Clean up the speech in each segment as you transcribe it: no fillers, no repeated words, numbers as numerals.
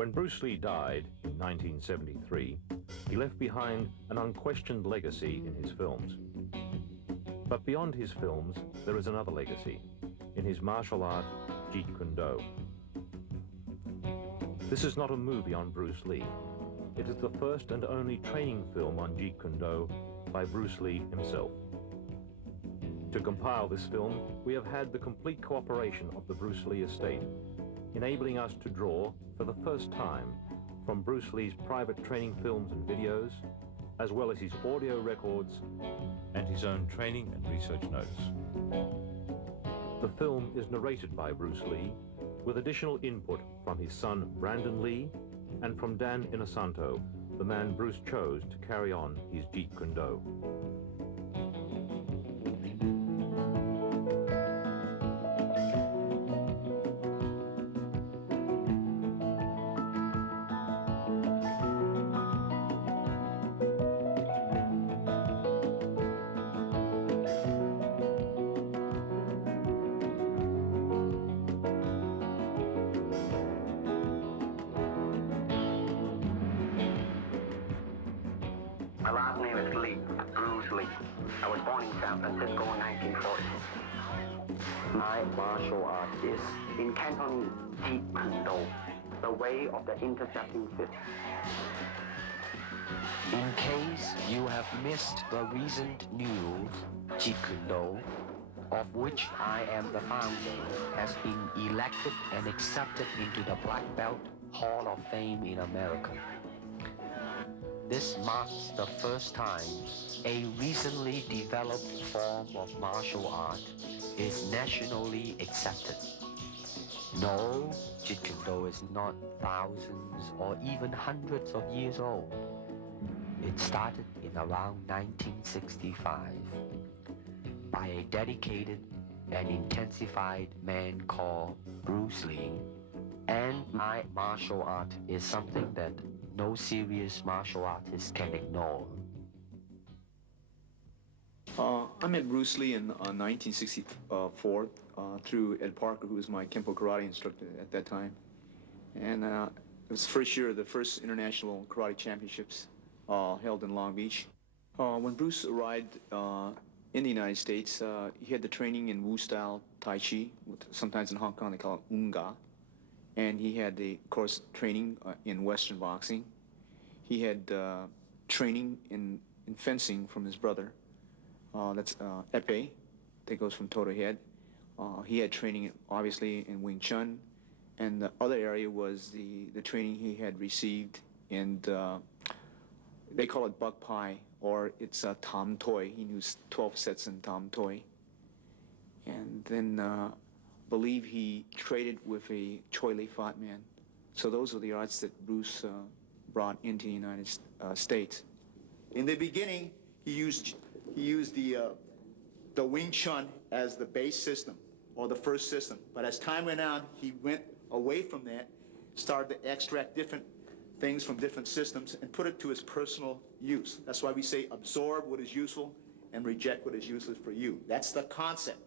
When Bruce Lee died in 1973, he left behind an unquestioned legacy in his films. But beyond his films, there is another legacy, in his martial art, Jeet Kune Do. This is not a movie on Bruce Lee. It is the first and only training film on Jeet Kune Do by Bruce Lee himself. To compile this film, we have had the complete cooperation of the Bruce Lee estate, enabling us to draw, for the first time, from Bruce Lee's private training films and videos, as well as his audio records and his own training and research notes. The film is narrated by Bruce Lee, with additional input from his son Brandon Lee and from Dan Inosanto, the man Bruce chose to carry on his Jeet Kune Do. My last name is Lee, Bruce Lee. I was born in San Francisco in 1940. My martial art is in Cantonese Jeet Kune Do, the way of the intercepting fist. In case you have missed the recent news, Jeet Kune Do, of which I am the founder, has been elected and accepted into the Black Belt Hall of Fame in America. This marks the first time a recently developed form of martial art is nationally accepted. No, Jeet Kune Do is not thousands or even hundreds of years old. It started in around 1965 by a dedicated and intensified man called Bruce Lee. And my martial art is something that no serious martial artist can ignore. I met Bruce Lee in 1964 through Ed Parker, who was my Kempo karate instructor at that time. And it was the first year of the first international karate championships held in Long Beach. When Bruce arrived in the United States, he had the training in Wu-style Tai Chi, sometimes in Hong Kong they call it Unga. And he had the, of course, training in Western boxing. He had training in fencing from his brother. That's epee, that goes from toe to head. He had training, obviously, in Wing Chun. And the other area was the training he had received in, they call it Buk Pai, or it's Tam Toi. He knew 12 sets in Tam Toi. And then believe he traded with a Choi Li Fat man. So those are the arts that Bruce brought into the United States. In the beginning, he used the Wing Chun as the base system, or the first system. But as time went on, he went away from that, started to extract different things from different systems and put it to his personal use. That's why we say absorb what is useful and reject what is useless for you. That's the concept.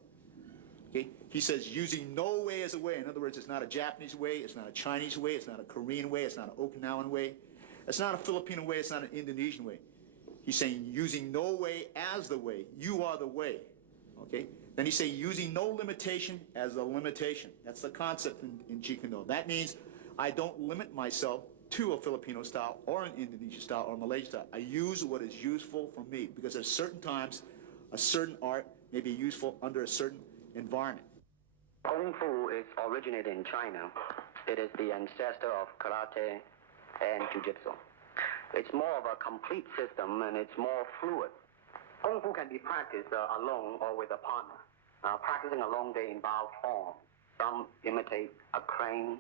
Okay? He says using no way as a way. In other words, it's not a Japanese way, it's not a Chinese way, it's not a Korean way, it's not an Okinawan way, it's not a Filipino way, it's not an Indonesian way. He's saying using no way as the way. You are the way. Okay? Then he's saying using no limitation as a limitation. That's the concept in Jeet Kune Do. That means I don't limit myself to a Filipino style or an Indonesian style or Malaysian style. I use what is useful for me, because at certain times a certain art may be useful under a certain environment. Kung Fu is originated in China. It is the ancestor of karate and jiu-jitsu. It's more of a complete system, and it's more fluid. Kung Fu can be practiced alone or with a partner. Practicing alone, they involve form. Some imitate a crane,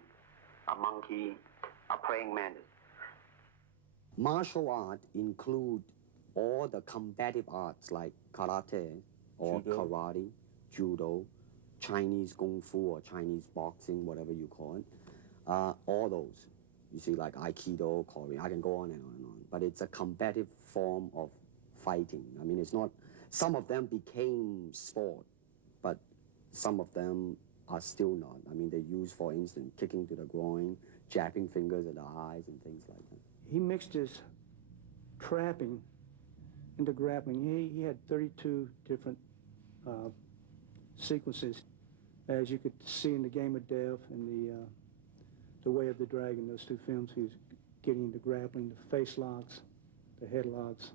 a monkey, a praying mantis. Martial art include all the combative arts like karate or karate, judo, Chinese kung fu or Chinese boxing, whatever you call it. All those. You see, like Aikido, Korean, I can go on and on and on. But it's a combative form of fighting. I mean, it's not, some of them became sport, but some of them are still not. I mean, they use, for instance, kicking to the groin, jabbing fingers at the eyes and things like that. He mixed his trapping into grappling. He had 32 different sequences, as you could see in The Game of Death and the Way of the Dragon, those two films. He was getting into grappling, the face locks, the head locks.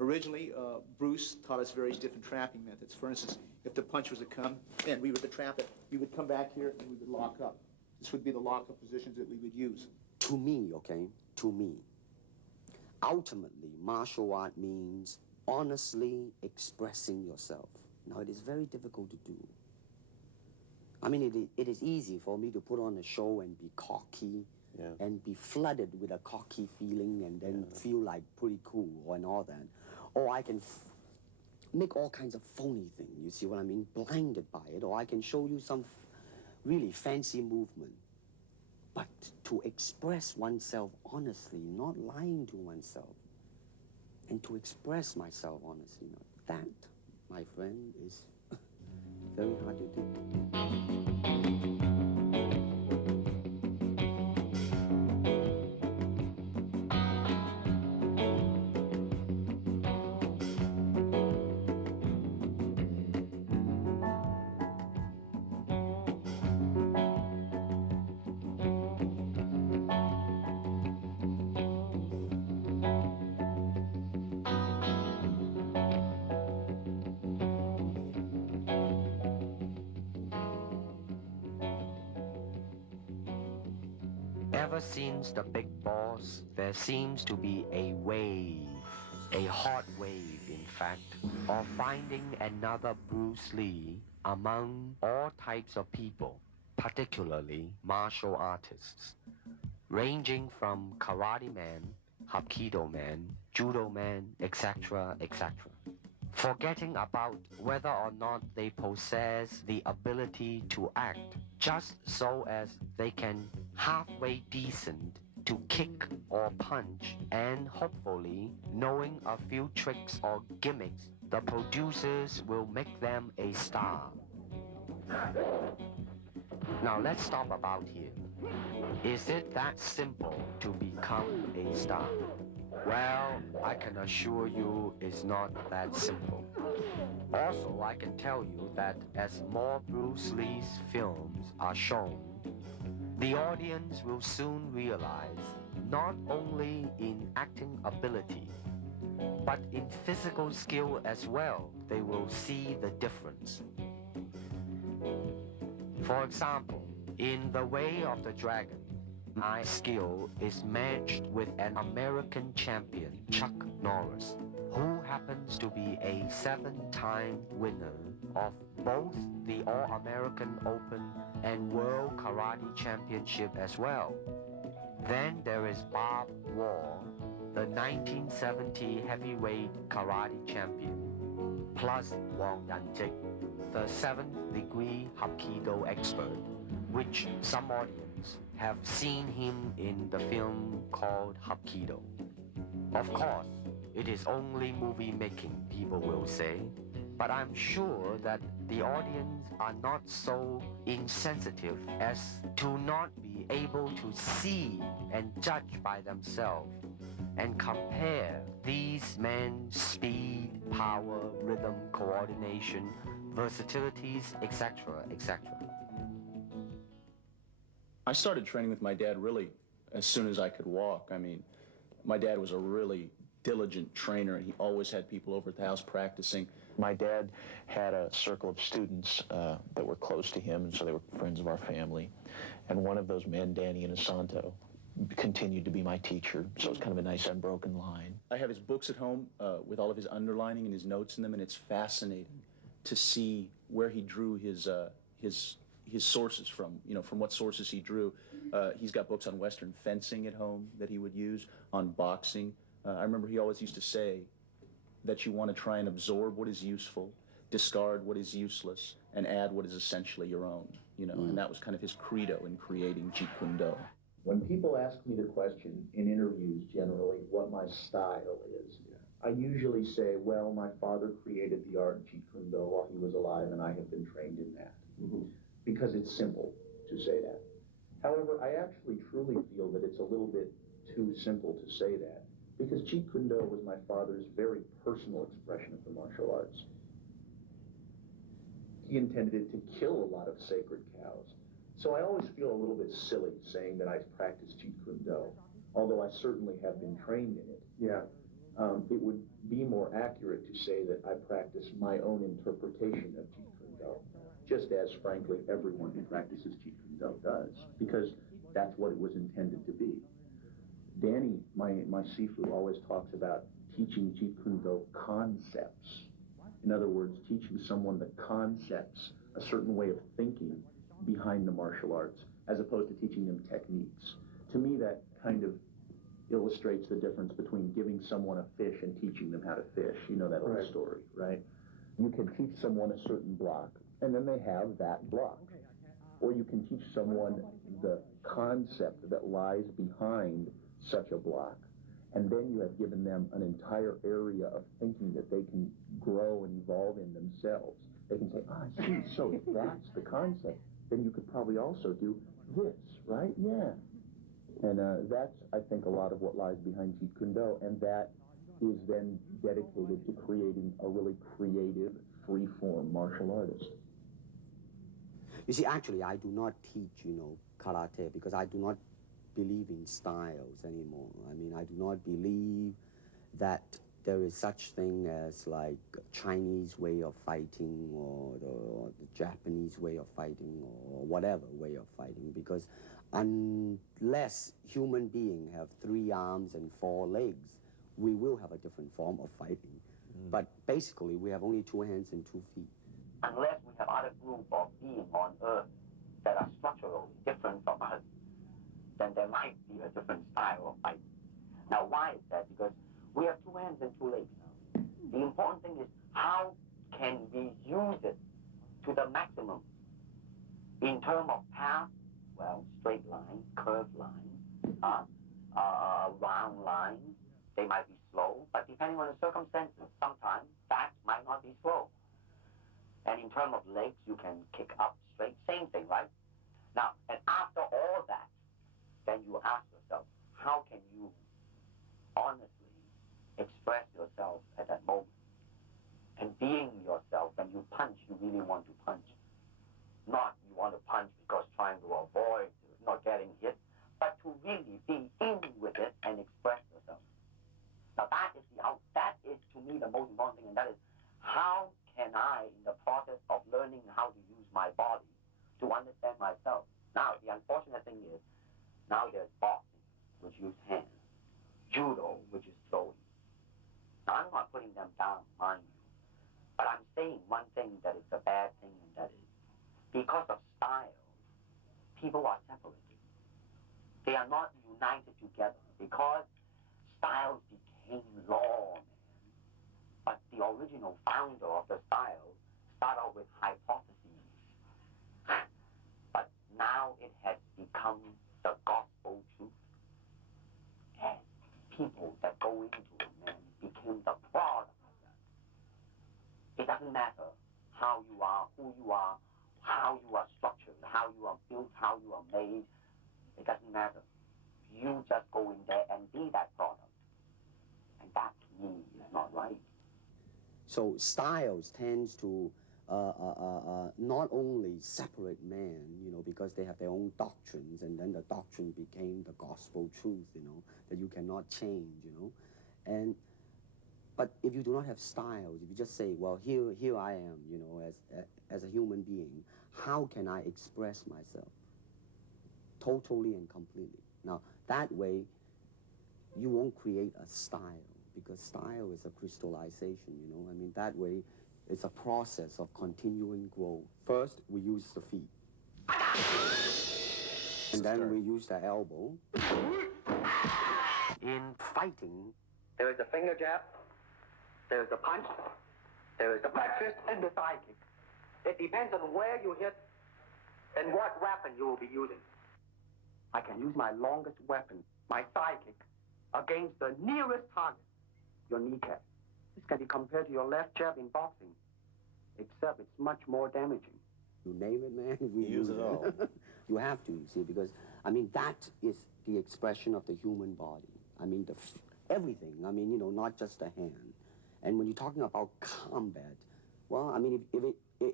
Originally, Bruce taught us various different trapping methods. For instance, if the punch was to come and we were to trap it, we would come back here and we would lock up. This would be the lock-up positions that we would use. To me, okay, to me, ultimately, martial art means honestly expressing yourself. Now, it is very difficult to do. I mean, it is easy for me to put on a show and be cocky and be flooded with a cocky feeling and then feel like pretty cool and all that. Or I can make all kinds of phony things, you see what I mean, blinded by it. Or I can show you some really fancy movement. But to express oneself honestly, not lying to oneself, and to express myself honestly, that, my friend, is very hard to do. Ever since the Big Boss, there seems to be a wave, a hot wave, in fact, of finding another Bruce Lee among all types of people, particularly martial artists, ranging from karate man, hapkido man, judo man, etc., etc. Forgetting about whether or not they possess the ability to act, just so as they can halfway decent to kick or punch, and hopefully knowing a few tricks or gimmicks, the producers will make them a star. Now let's stop about here. Is it that simple to become a star? Well, I can assure you it's not that simple. Also, I can tell you that as more Bruce Lee's films are shown, the audience will soon realize not only in acting ability, but in physical skill as well, they will see the difference. For example, in The Way of the Dragon, my skill is matched with an American champion, Chuck Norris, who happens to be a 7-time winner of both the All-American Open and World Karate Championship as well. Then there is Bob Wall, the 1970 heavyweight karate champion, plus Wang Yanjik, the 7th degree Hapkido expert, which some audience have seen him in the film called Hapkido. Of course, it is only movie making, people will say, but I'm sure that the audience are not so insensitive as to not be able to see and judge by themselves and compare these men's speed, power, rhythm, coordination, versatilities, etc., etc. I started training with my dad really as soon as I could walk. I mean, my dad was a really diligent trainer, and he always had people over at the house practicing. My dad had a circle of students that were close to him, and so they were friends of our family. And one of those men, Danny Inosanto, continued to be my teacher, so it's kind of a nice unbroken line. I have his books at home with all of his underlining and his notes in them, and it's fascinating to see where he drew his sources from, from what sources he drew. He's got books on Western fencing at home that he would use, on boxing. I remember he always used to say that you want to try and absorb what is useful, discard what is useless, and add what is essentially your own, and that was kind of his credo in creating Jeet Kune Do. When people ask me the question in interviews generally what my style is, I usually say, well, my father created the art of Jeet Kune Do while he was alive, and I have been trained in that. Because it's simple to say that. However, I actually truly truly feel that it's a little bit too simple to say that, because Jeet Kune Do was my father's very personal expression of the martial arts. He intended it to kill a lot of sacred cows. So I always feel a little bit silly saying that I practice Jeet Kune Do, although I certainly have been trained in it. Yeah. It would be more accurate to say that I practice my own interpretation of Jeet Kune Do, just as, frankly, everyone who practices Jeet Kune Do does, because that's what it was intended to be. Danny, my Sifu, always talks about teaching Jeet Kune Do concepts. In other words, teaching someone the concepts, a certain way of thinking behind the martial arts, as opposed to teaching them techniques. To me, that kind of illustrates the difference between giving someone a fish and teaching them how to fish. You know that old story, right? You can teach someone a certain block, and then they have that block. Or you can teach someone the concept that lies behind such a block, and then you have given them an entire area of thinking that they can grow and evolve in themselves. They can say, I see, so if that's the concept, then you could probably also do this, right? Yeah. And that's, I think, a lot of what lies behind Jeet Kune Do, and that is then dedicated to creating a really creative, free-form martial artist. You see, actually, I do not teach, karate, because I do not believe in styles anymore. I mean, I do not believe that there is such thing as like Chinese way of fighting or the Japanese way of fighting or whatever way of fighting, because unless human beings have 3 arms and 4 legs, we will have a different form of fighting. But basically, we have only 2 hands and 2 feet. Unless we have other group of beings on Earth that are structurally different from us, then there might be a different style of fighting. Now, why is that? Because we have 2 hands and 2 legs now. The important thing is how can we use it to the maximum in terms of path. Well, straight line, curved line, round lines. They might be slow, but depending on the circumstances, sometimes that might not be slow. And in terms of legs, you can kick up straight, same thing, right? Now, and after all that, then you ask yourself, how can you honestly express yourself at that moment? And being yourself, when you punch, you really want to punch. Not you want to punch because trying to avoid not getting hit, but to really be in with it and express yourself. Now that is to me the most important thing, and that is how can I, in the process of learning how to use my body to understand myself. Now the unfortunate thing is, now there's boxing, which use hands, judo, which is throwing. Now I'm not putting them down, mind you, but I'm saying one thing that is a bad thing, and that is because of style, people are separated. They are not united together because styles became law, man. But the original founder of the style started out with hypotheses. But now it has become the gospel truth. And people that go into it, man, became the product of that. It doesn't matter how you are, who you are, how you are structured, how you are built, how you are made. It doesn't matter. You just go in there and be that product. And that, to me, is not right. So styles tends to not only separate men, because they have their own doctrines, and then the doctrine became the gospel truth, that you cannot change, But if you do not have styles, if you just say, well, here I am, as a human being, how can I express myself totally and completely? Now, that way, you won't create a style, because style is a crystallization, I mean, that way, it's a process of continuing growth. First, we use the feet. And then we use the elbow. In fighting, There is a finger jab, there is a punch, there is the back fist, and the thigh kick. It depends on where you hit and what weapon you will be using. I can use my longest weapon, my thigh kick, against the nearest target, your kneecap. This can be compared to your left jab in boxing, except it's much more damaging. You name it, man, we You use it all. You have to, you see, because, I mean, that is the expression of the human body. I mean, everything. I mean, you know, not just a hand. And when you're talking about combat, well, I mean,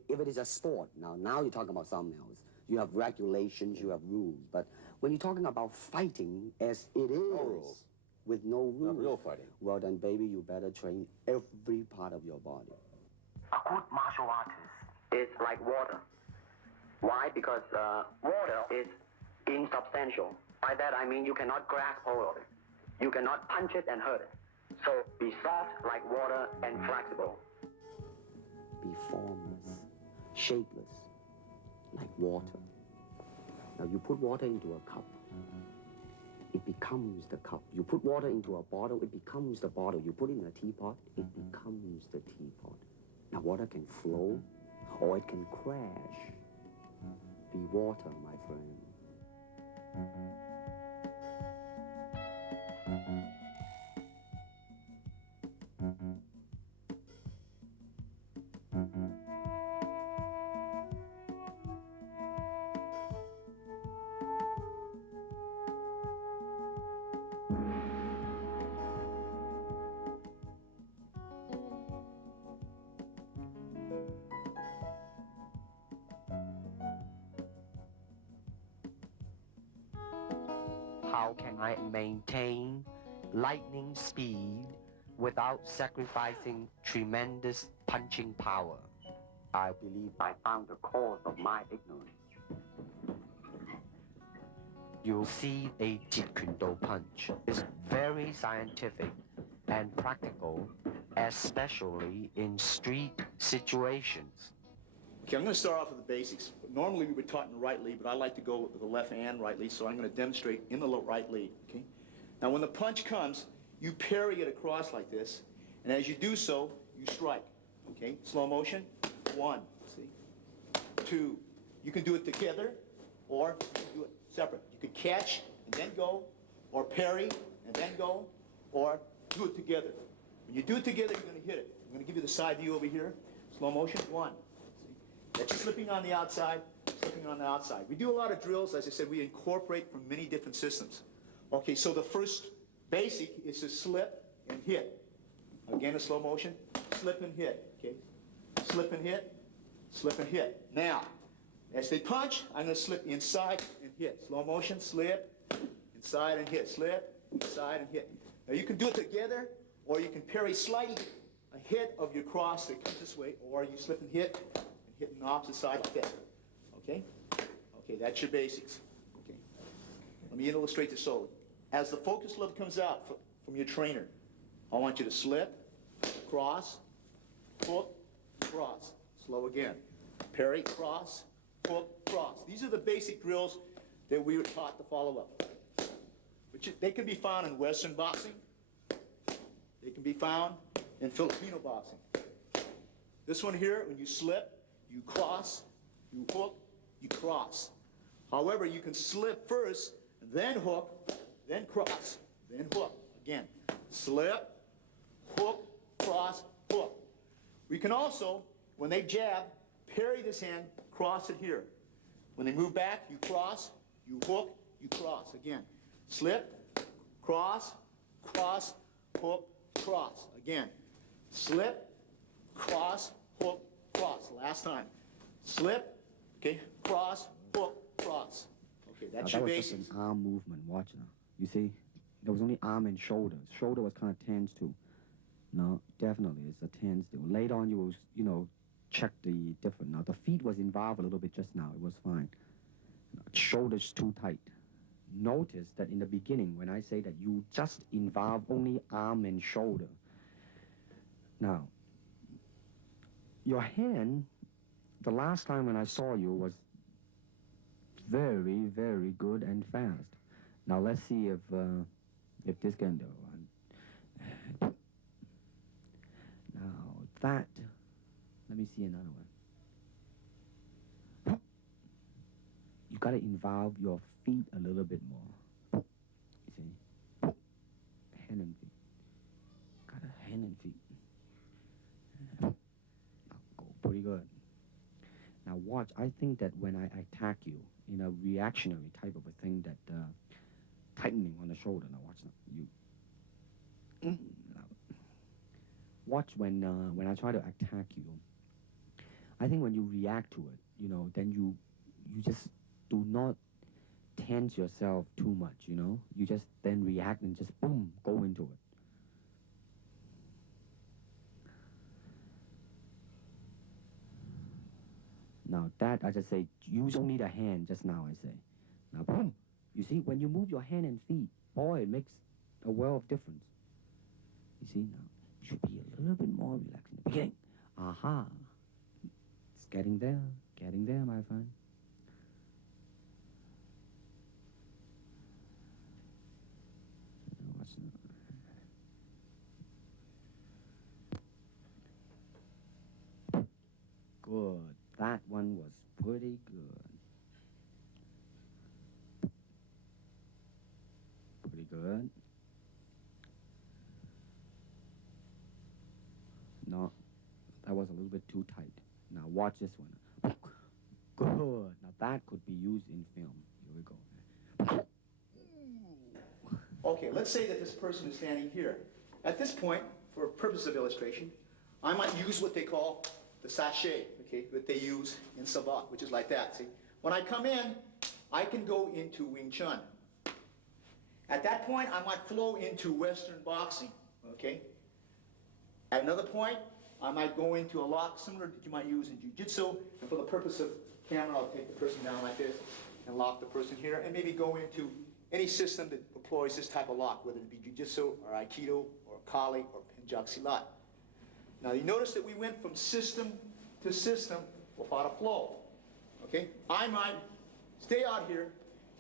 if it is a sport, now you're talking about something else. You have regulations, you have rules. But when you're talking about fighting as it is, No rules. with no rules, Not real fighting. well, then, baby, you better train every part of your body. A good martial artist is like water. Why? Because water is insubstantial. By that I mean you cannot grasp hold of it. You cannot punch it and hurt it. So be soft like water and flexible. Be formless, shapeless, like water. Now you put water into a cup, it becomes the cup. You put water into a bottle, it becomes the bottle. You put it in a teapot, it becomes the teapot. Now water can flow or it can crash. Be water, my friend. How can I maintain lightning speed without sacrificing tremendous punching power? I believe I found the cause of my ignorance. You'll see a Jeet Kune Do punch is very scientific and practical, especially in street situations. Okay, I'm going to start off with the basics. Normally we were taught in the right lead, but I like to go with the left and right lead, so I'm going to demonstrate in the right lead, okay? Now when the punch comes, you parry it across like this, and as you do so, you strike, okay? Slow motion, 1, see? 2. You can do it together, or you can do it separate. You could catch and then go, or parry and then go, or do it together. When you do it together, you're going to hit it. I'm going to give you the side view over here. Slow motion, 1. That's slipping on the outside, slipping on the outside. We do a lot of drills, as I said, we incorporate from many different systems. Okay, so the first basic is to slip and hit. Again, in slow motion, slip and hit, okay? Slip and hit, slip and hit. Now, as they punch, I'm going to slip inside and hit. Slow motion, slip, inside and hit, slip, inside and hit. Now you can do it together, or you can parry slightly ahead of your cross that comes this way, or you slip and hit on the opposite side like that. Okay? Okay, that's your basics. Okay. Let me illustrate this slowly. As the focus lever comes out from your trainer, I want you to slip, cross, hook, cross. Slow again. Parry, cross, hook, cross. These are the basic drills that we were taught to follow up. They can be found in Western boxing. They can be found in Filipino boxing. This one here, when you slip, you cross, you hook, you cross. However, you can slip first, then hook, then cross, then hook. Again, slip, hook, cross, hook. We can also, when they jab, parry this hand, cross it here. When they move back, you cross, you hook, you cross. Again, slip, cross, cross, hook, cross. Again, slip, cross, hook, cross. Last time. Slip, okay, cross, hook, cross. Okay, that's now, your that was basics. just an arm movement. Watch now. You see? There was only arm and shoulder. Shoulder was kind of tense too. No, definitely it's a tense deal. Later on you will, you know, check the different. Now the feet was involved a little bit just now. It was fine. Shoulders too tight. Notice that in the beginning when I say that you just involve only arm and shoulder. Now, your hand, the last time when I saw you was very, very good and fast. Now let's see if this can do. Now that, let me see another one. You gotta involve your feet a little bit more. You see? Hand and feet. Gotta hand and feet. Now, go pretty good. Now Now watch, I think that when I attack you in a reactionary type of a thing that tightening on the shoulder, now watch now, you, now, watch when I try to attack you, I think when you react to it, you know, then you just do not tense yourself too much, you know, you just then react and just boom, go into it. Now that, I just say, use only the hand just now, I say. Now, boom. You see, when you move your hand and feet, boy, it makes a world of difference. You see, now, you should be a little bit more relaxed in the beginning. Aha. It's getting there, my friend. Good. That one was pretty good. Pretty good. No, that was a little bit too tight. Now watch this one. Good. Now that could be used in film. Here we go. Okay, let's say that this person is standing here. At this point, for purpose of illustration, I might use what they call the sachet, okay, that they use in Savate, which is like that, see? When I come in, I can go into Wing Chun. At that point, I might flow into Western boxing, okay? At another point, I might go into a lock similar that you might use in Jiu-Jitsu, and for the purpose of camera, I'll take the person down like this and lock the person here, and maybe go into any system that employs this type of lock, whether it be Jiu-Jitsu or Aikido or Kali or Penjak Silat. Now you notice that we went from system to system without a flow, okay? I might stay out here,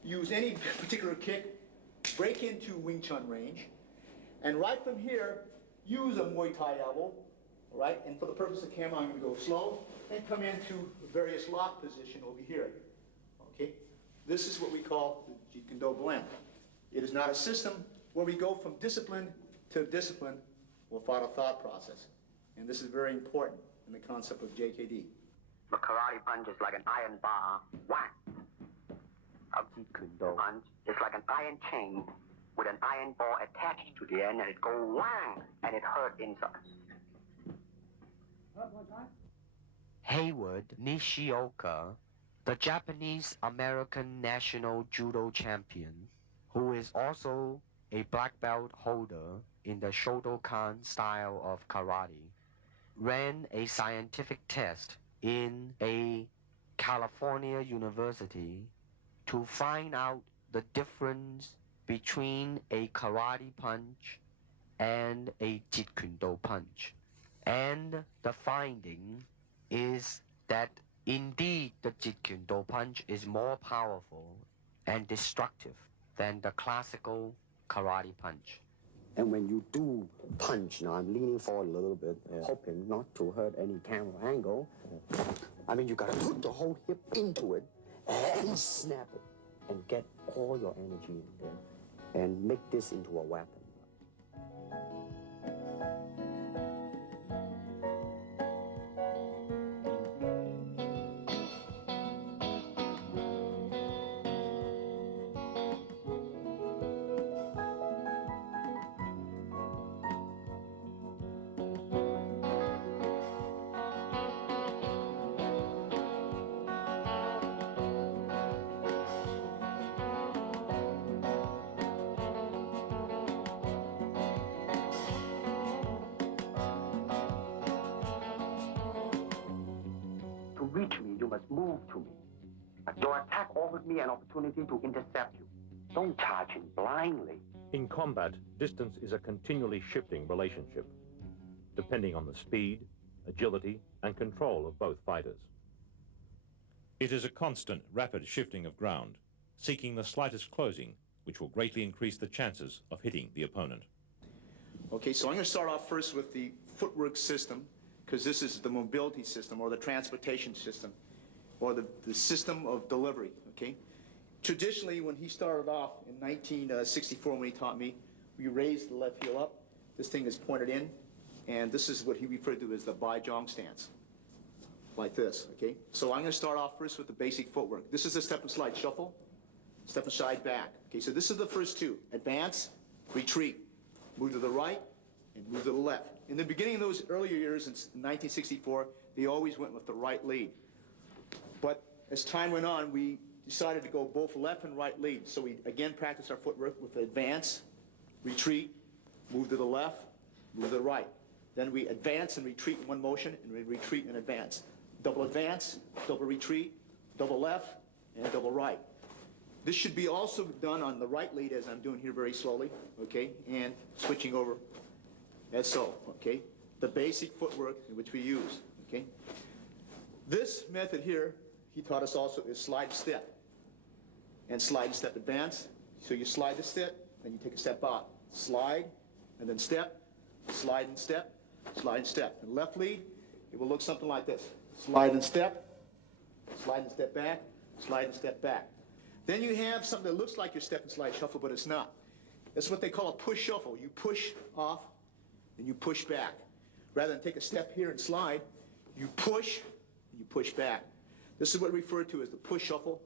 use any particular kick, break into Wing Chun range, and right from here, use a Muay Thai elbow, all right? And for the purpose of camera, I'm gonna go slow and come into various lock position over here, okay? This is what we call the Jeet Kune Do blend. It is not a system where we go from discipline to discipline without a thought process. And this is very important in the concept of JKD. The karate punch is like an iron bar, whack. A Jeet Kune Do punch is like an iron chain with an iron ball attached to the end, and it goes whang, and it hurt inside. Hayward Nishioka, the Japanese-American national judo champion, who is also a black belt holder in the Shotokan style of karate, ran a scientific test in a California university to find out the difference between a karate punch and a Jeet Kune Do punch. And the finding is that indeed the Jeet Kune Do punch is more powerful and destructive than the classical karate punch. And when you do punch, now I'm leaning forward a little bit, hoping not to hurt any camera angle. I mean, you gotta put the whole hip into it and snap it and get all your energy in there and make this into a weapon. Reach me, you must move to me. Your attack offers me an opportunity to intercept you. Don't charge in blindly. In combat, distance is a continually shifting relationship, depending on the speed, agility, and control of both fighters. It is a constant, rapid shifting of ground, seeking the slightest closing, which will greatly increase the chances of hitting the opponent. Okay, so I'm going to start off first with the footwork system, because this is the mobility system or the transportation system or the system of delivery, okay? Traditionally, when he started off in 1964 when he taught me, we raised the left heel up. This thing is pointed in, and this is what he referred to as the Bai Zhang stance. like this, okay? So I'm going to start off first with the basic footwork. This is the step and slide shuffle, step and slide back. Okay, so this is the first two. Advance, retreat, move to the right, and move to the left. In the beginning of those earlier years in 1964, they always went with the right lead. But as time went on, we decided to go both left and right lead. So we again practiced our footwork with advance, retreat, move to the left, move to the right. Then we advance and retreat in one motion, and we retreat and advance. Double advance, double retreat, double left, and double right. This should be also done on the right lead as I'm doing here very slowly, okay? And switching over as so, okay? The basic footwork in which we use, okay? This method here, he taught us also, is slide step. And slide step advance. So you slide the step, then you take a step out. Slide, and then step, slide and step, slide and step. And left lead, it will look something like this. Slide and step back, slide and step back. Then you have something that looks like your step and slide shuffle, but it's not. That's what they call a push shuffle. You push off, and you push back. Rather than take a step here and slide, you push, and you push back. This is what we refer to as the push shuffle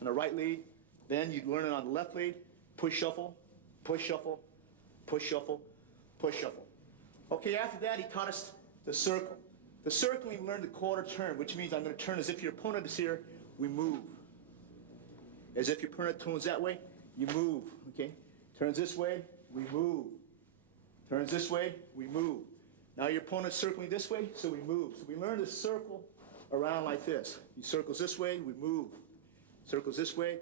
on the right lead. Then you learn it on the left lead. Push shuffle, push shuffle, push shuffle, push shuffle. Okay, after that, he taught us the circle. The circle, we learned the quarter turn, which means I'm going to turn as if your opponent is here, we move. As if your opponent turns that way, you move, okay? Turns this way, we move. Turns this way, we move. Now your opponent's circling this way, so we move. So we learn to circle around like this. He circles this way, we move. Circles this way,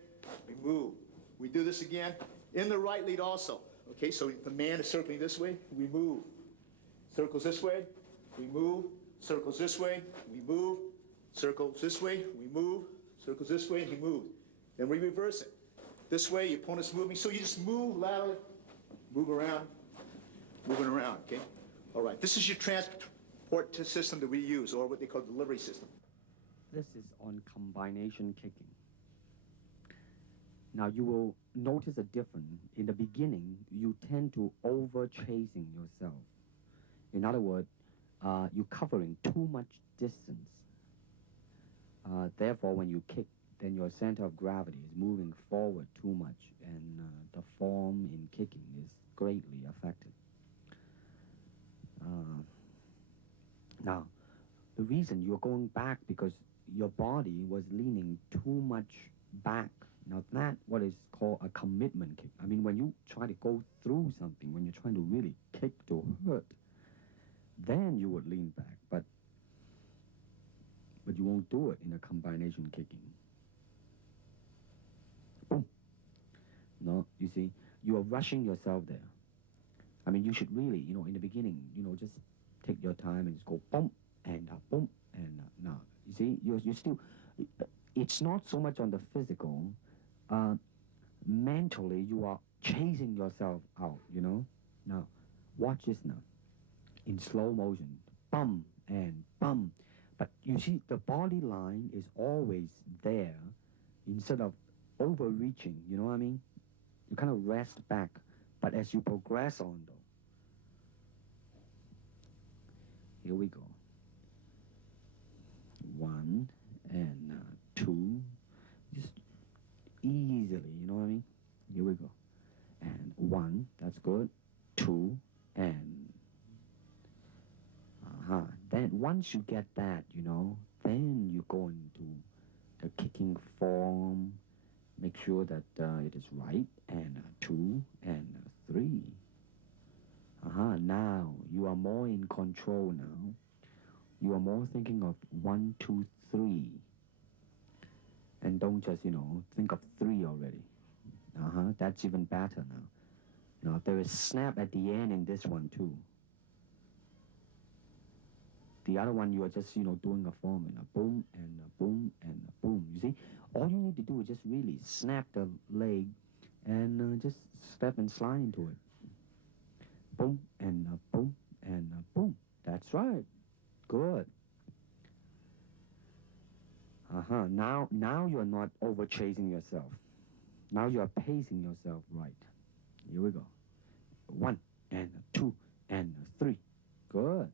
we move. We do this again in the right lead also. Okay, so the man is circling this way, we move. Circles this way, we move. Circles this way, we move. Circles this way, we move. Circles this way, he moves. Then we reverse it. This way, your opponent's moving, so you just move laterally, move around, moving around, okay? All right, this is your transport system that we use, or what they call delivery system. This is on combination kicking. Now you will notice a difference. In the beginning, you tend to over-chasing yourself. In other words, you're covering too much distance. Therefore, when you kick, then your center of gravity is moving forward too much, and the form in kicking is greatly affected. Now, the reason you're going back because your body was leaning too much back. Now that's what is called a commitment kick. I mean, when you try to go through something, when you're trying to really kick to hurt, then you would lean back, but you won't do it in a combination kicking. Boom. No, you see, you are rushing yourself there. I mean, you should really, in the beginning, just take your time and just go boom, and boom, and now. You see, you're still, it's not so much on the physical, mentally you are chasing yourself out, Now, watch this now. In slow motion, bum and bum. But you see, the body line is always there instead of overreaching, you know what I mean? You kind of rest back. But as you progress on, though, here we go. 1 and 2, just easily, you know what I mean? Here we go. And 1, that's good. 2, and then once you get that, then you go into the kicking form, make sure that it is right, and 2 and 3. Now you are more in control now. You are more thinking of 1, 2, 3. And don't just, think of 3 already. That's even better now. There is snap at the end in this one too. The other one, you are just, doing a form and a boom and a boom and a boom. You see, all you need to do is just really snap the leg and just step and slide into it. Boom and a boom and a boom. That's right. Good. Now you're not over chasing yourself. Now you are pacing yourself right. Here we go. 1 and 2 and 3. Good.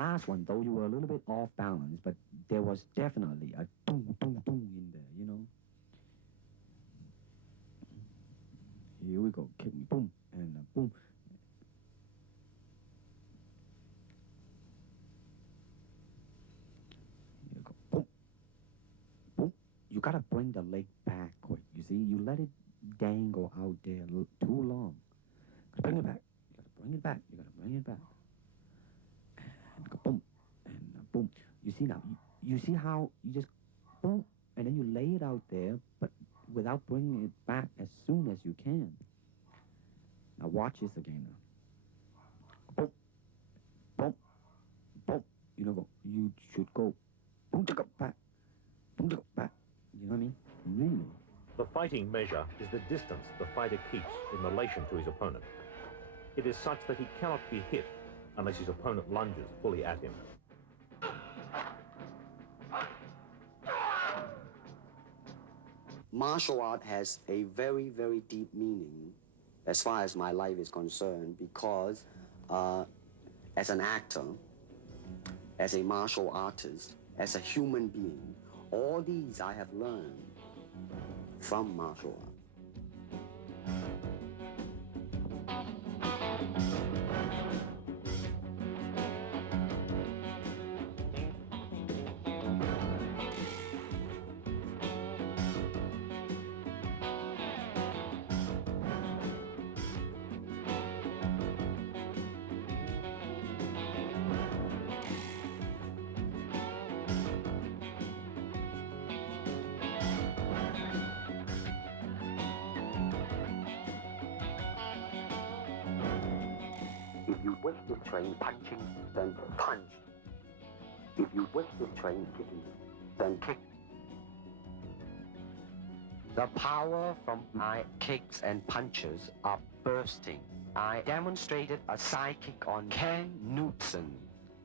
last one, though, you were a little bit off balance, but there was definitely a boom, boom, boom in there, you know. Here we go, kick me, boom, and boom. Here you go, boom, boom. You gotta bring the leg back quick, you see. You let it dangle out there too long. Gotta bring it back. You gotta bring it back. You gotta bring it back. And go boom, and boom. You see now, you see how you just boom, and then you lay it out there, but without bringing it back as soon as you can. Now watch this again now. Boom, boom, boom. You know, you should go boom, to go back, boom, to go back. You know what I mean? Really. The fighting measure is the distance the fighter keeps in relation to his opponent. It is such that he cannot be hit unless his opponent lunges fully at him. Martial art has a very, very deep meaning as far as my life is concerned, because as an actor, as a martial artist, as a human being, all these I have learned from martial art. If you wish to train punching, then punch. If you wish to train kicking, then kick. The power from my kicks and punches are bursting. I demonstrated a side kick on Ken Knutson,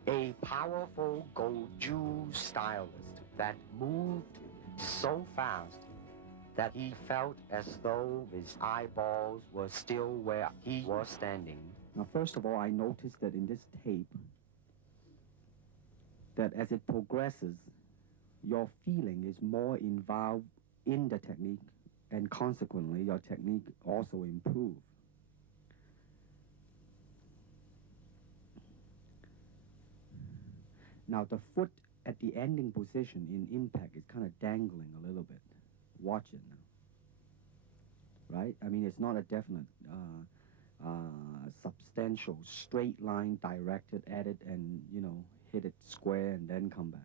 a powerful Goju stylist that moved so fast that he felt as though his eyeballs were still where he was standing. Now, first of all, I noticed that in this tape, that as it progresses, your feeling is more involved in the technique, and consequently, your technique also improves. Now, the foot at the ending position in impact is kind of dangling a little bit. Watch it now. Right? I mean, it's not a definite substantial straight line directed at it and, you know, hit it square and then come back.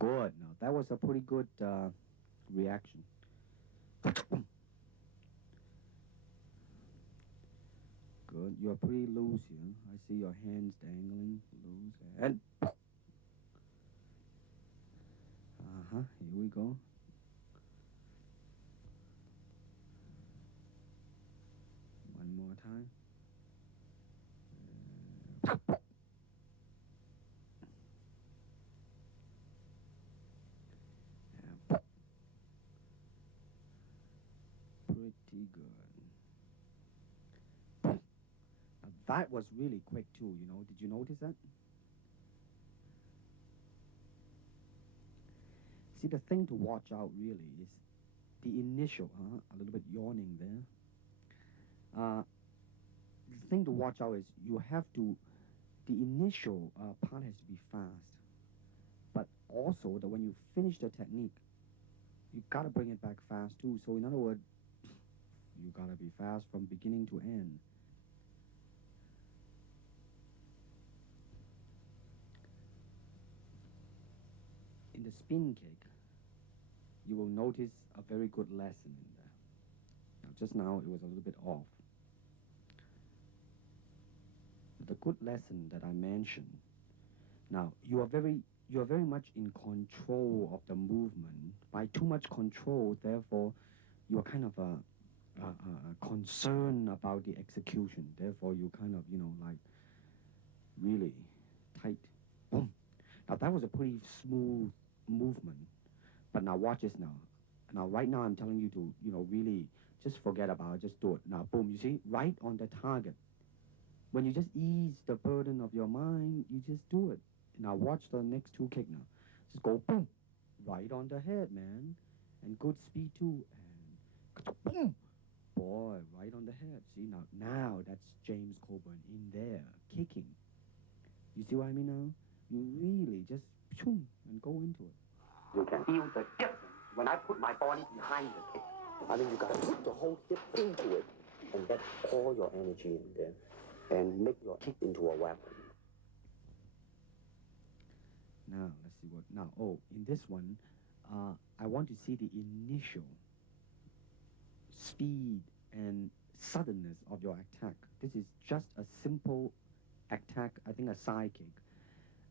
Good. Now, that was a pretty good reaction. Good. You're pretty loose here. I see your hands dangling loose. And here we go. One more time. Pretty good. Now that was really quick too, you know. Did you notice that? See, the thing to watch out really is the initial, a little bit yawning there. The thing to watch out is you have to, the initial part has to be fast. But also that when you finish the technique, you gotta bring it back fast too. So in other words, you gotta be fast from beginning to end. In the spin kick, you will notice a very good lesson in there. Now, just now, it was a little bit off. The good lesson that I mentioned, now, you are very much in control of the movement. By too much control, therefore, you are kind of concerned about the execution. Therefore, you kind of, you know, like, really tight. Boom. Now, that was a pretty smooth movement. But now watch this now. Now, right now, I'm telling you to, you know, really just forget about it. Just do it. Now, boom, you see, right on the target. When you just ease the burden of your mind, you just do it. Now watch the next two kick now. Just go boom, right on the head, man. And good speed too. And boom, boy, right on the head. See, now that's James Coburn in there, kicking. You see what I mean now? You really just shoom, and go into it. You can feel the difference when I put my body behind the kick. I mean, you gotta put the whole hip into it and get all your energy in there and make your kick into a weapon. Now, let's see what, now, oh, in this one, I want to see the initial speed and suddenness of your attack. This is just a simple attack, I think a side kick.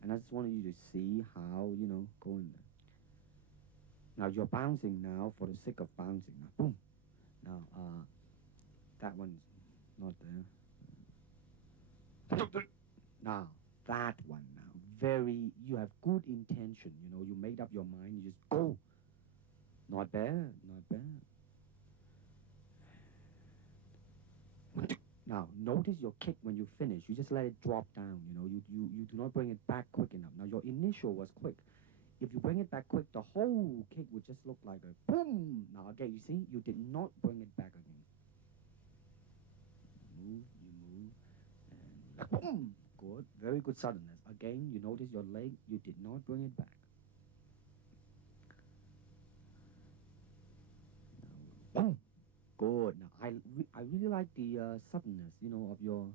And I just wanted you to see how, go in there. Now, you're bouncing now for the sake of bouncing. Now, boom. Now, that one's not there. Now, that one now. You have good intention, you made up your mind, you just go. Not bad, not bad. Now, notice your kick when you finish. You just let it drop down, You do not bring it back quick enough. Now, your initial was quick. If you bring it back quick, the whole kick would just look like a boom. Now, again, you see, you did not bring it back again. You move, and boom. Good, very good suddenness. Again, you notice your leg, you did not bring it back. Now, boom. Good. Now, I really like the suddenness, of your...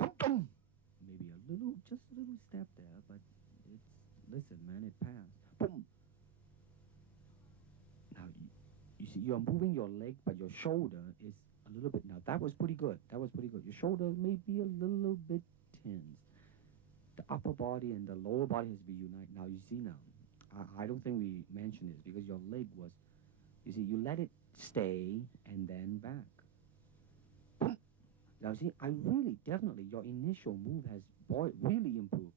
Maybe just a little step there, but listen, man, it passed. Boom. Now, you see, you're moving your leg, but your shoulder is a little bit... Now, that was pretty good. Your shoulder may be a little bit tense. The upper body and the lower body has to be united. Now, you see now, I don't think we mentioned this because your leg was... You see, you let it stay and then back. Now, see, definitely, your initial move has, really improved.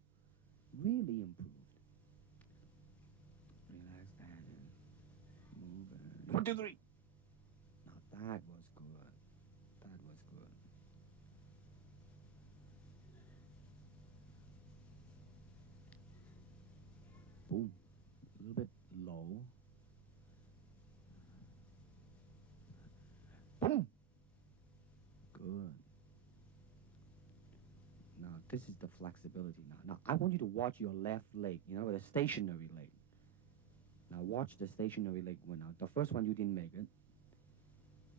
Really improved. Relax and move and... 1, 2, 3. Now, that was good. That was good. Boom. A little bit low. Boom. Good. Now, this is the flexibility now. Now, I want you to watch your left leg, the stationary leg. Now, watch the stationary leg one out. The first one, you didn't make it.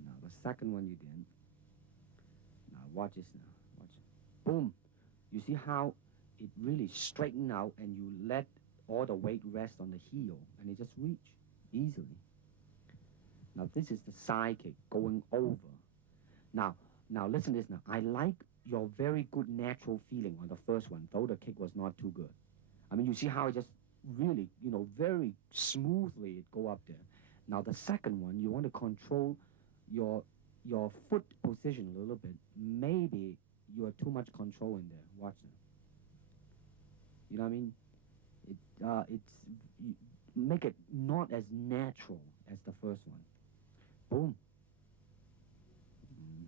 Now, the second one, you didn't. Now, watch this now. Watch it. Boom. You see how it really straightened out and you let all the weight rest on the heel and it just reach easily. Now, this is the side kick going over. Now, listen to this now. I like your very good natural feeling on the first one, though the kick was not too good. I mean, you see how it just really, very smoothly it go up there. Now, the second one, you want to control your foot position a little bit. Maybe you have too much control in there. Watch now. You know what I mean? Make it not as natural as the first one. Boom.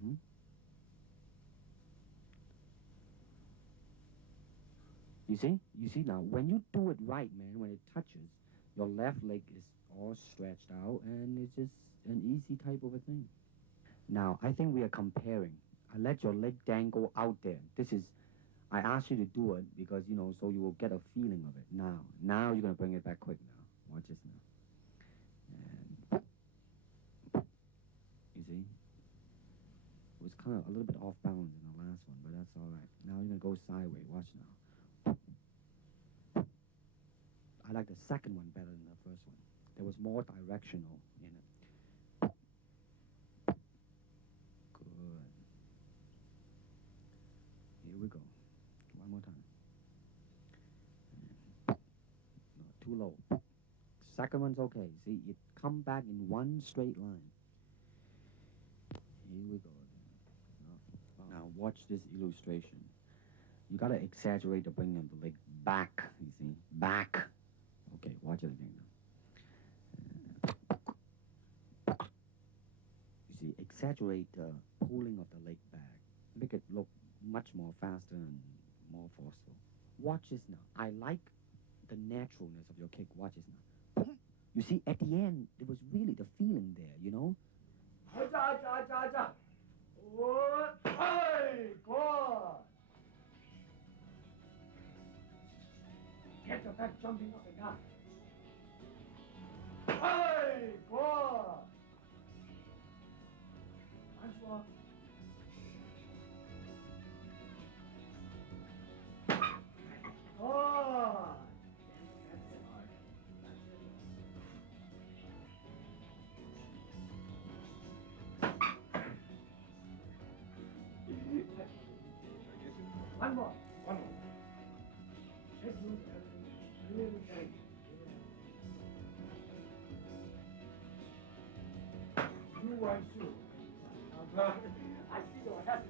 Mm-hmm. You see now, when you do it right, man, when it touches, your left leg is all stretched out, and it's just an easy type of a thing. Now, I think we are comparing. I let your leg dangle out there. I asked you to do it because, so you will get a feeling of it. Now you're going to bring it back quick now. Watch this now. And, you see? It was kind of a little bit off balance in the last one, but that's all right. Now you're going to go sideways. Watch now. I like the second one better than the first one. There was more directional in it. Good. Here we go. One more time. No, too low. Second one's okay. See, it come back in one straight line. Here we go. Now watch this illustration. You gotta exaggerate the bringing of the leg back, you see. Back. Okay, watch it again now. You see, exaggerate the pulling of the leg back. Make it look much more faster and more forceful. Watch this now. I like the naturalness of your kick. Watch this now. You see, at the end, there was really the feeling there, you know? Get your back jumping up and down. Hey, good. Nice one. Oh. One more. One more. You are sure. I see your happiness.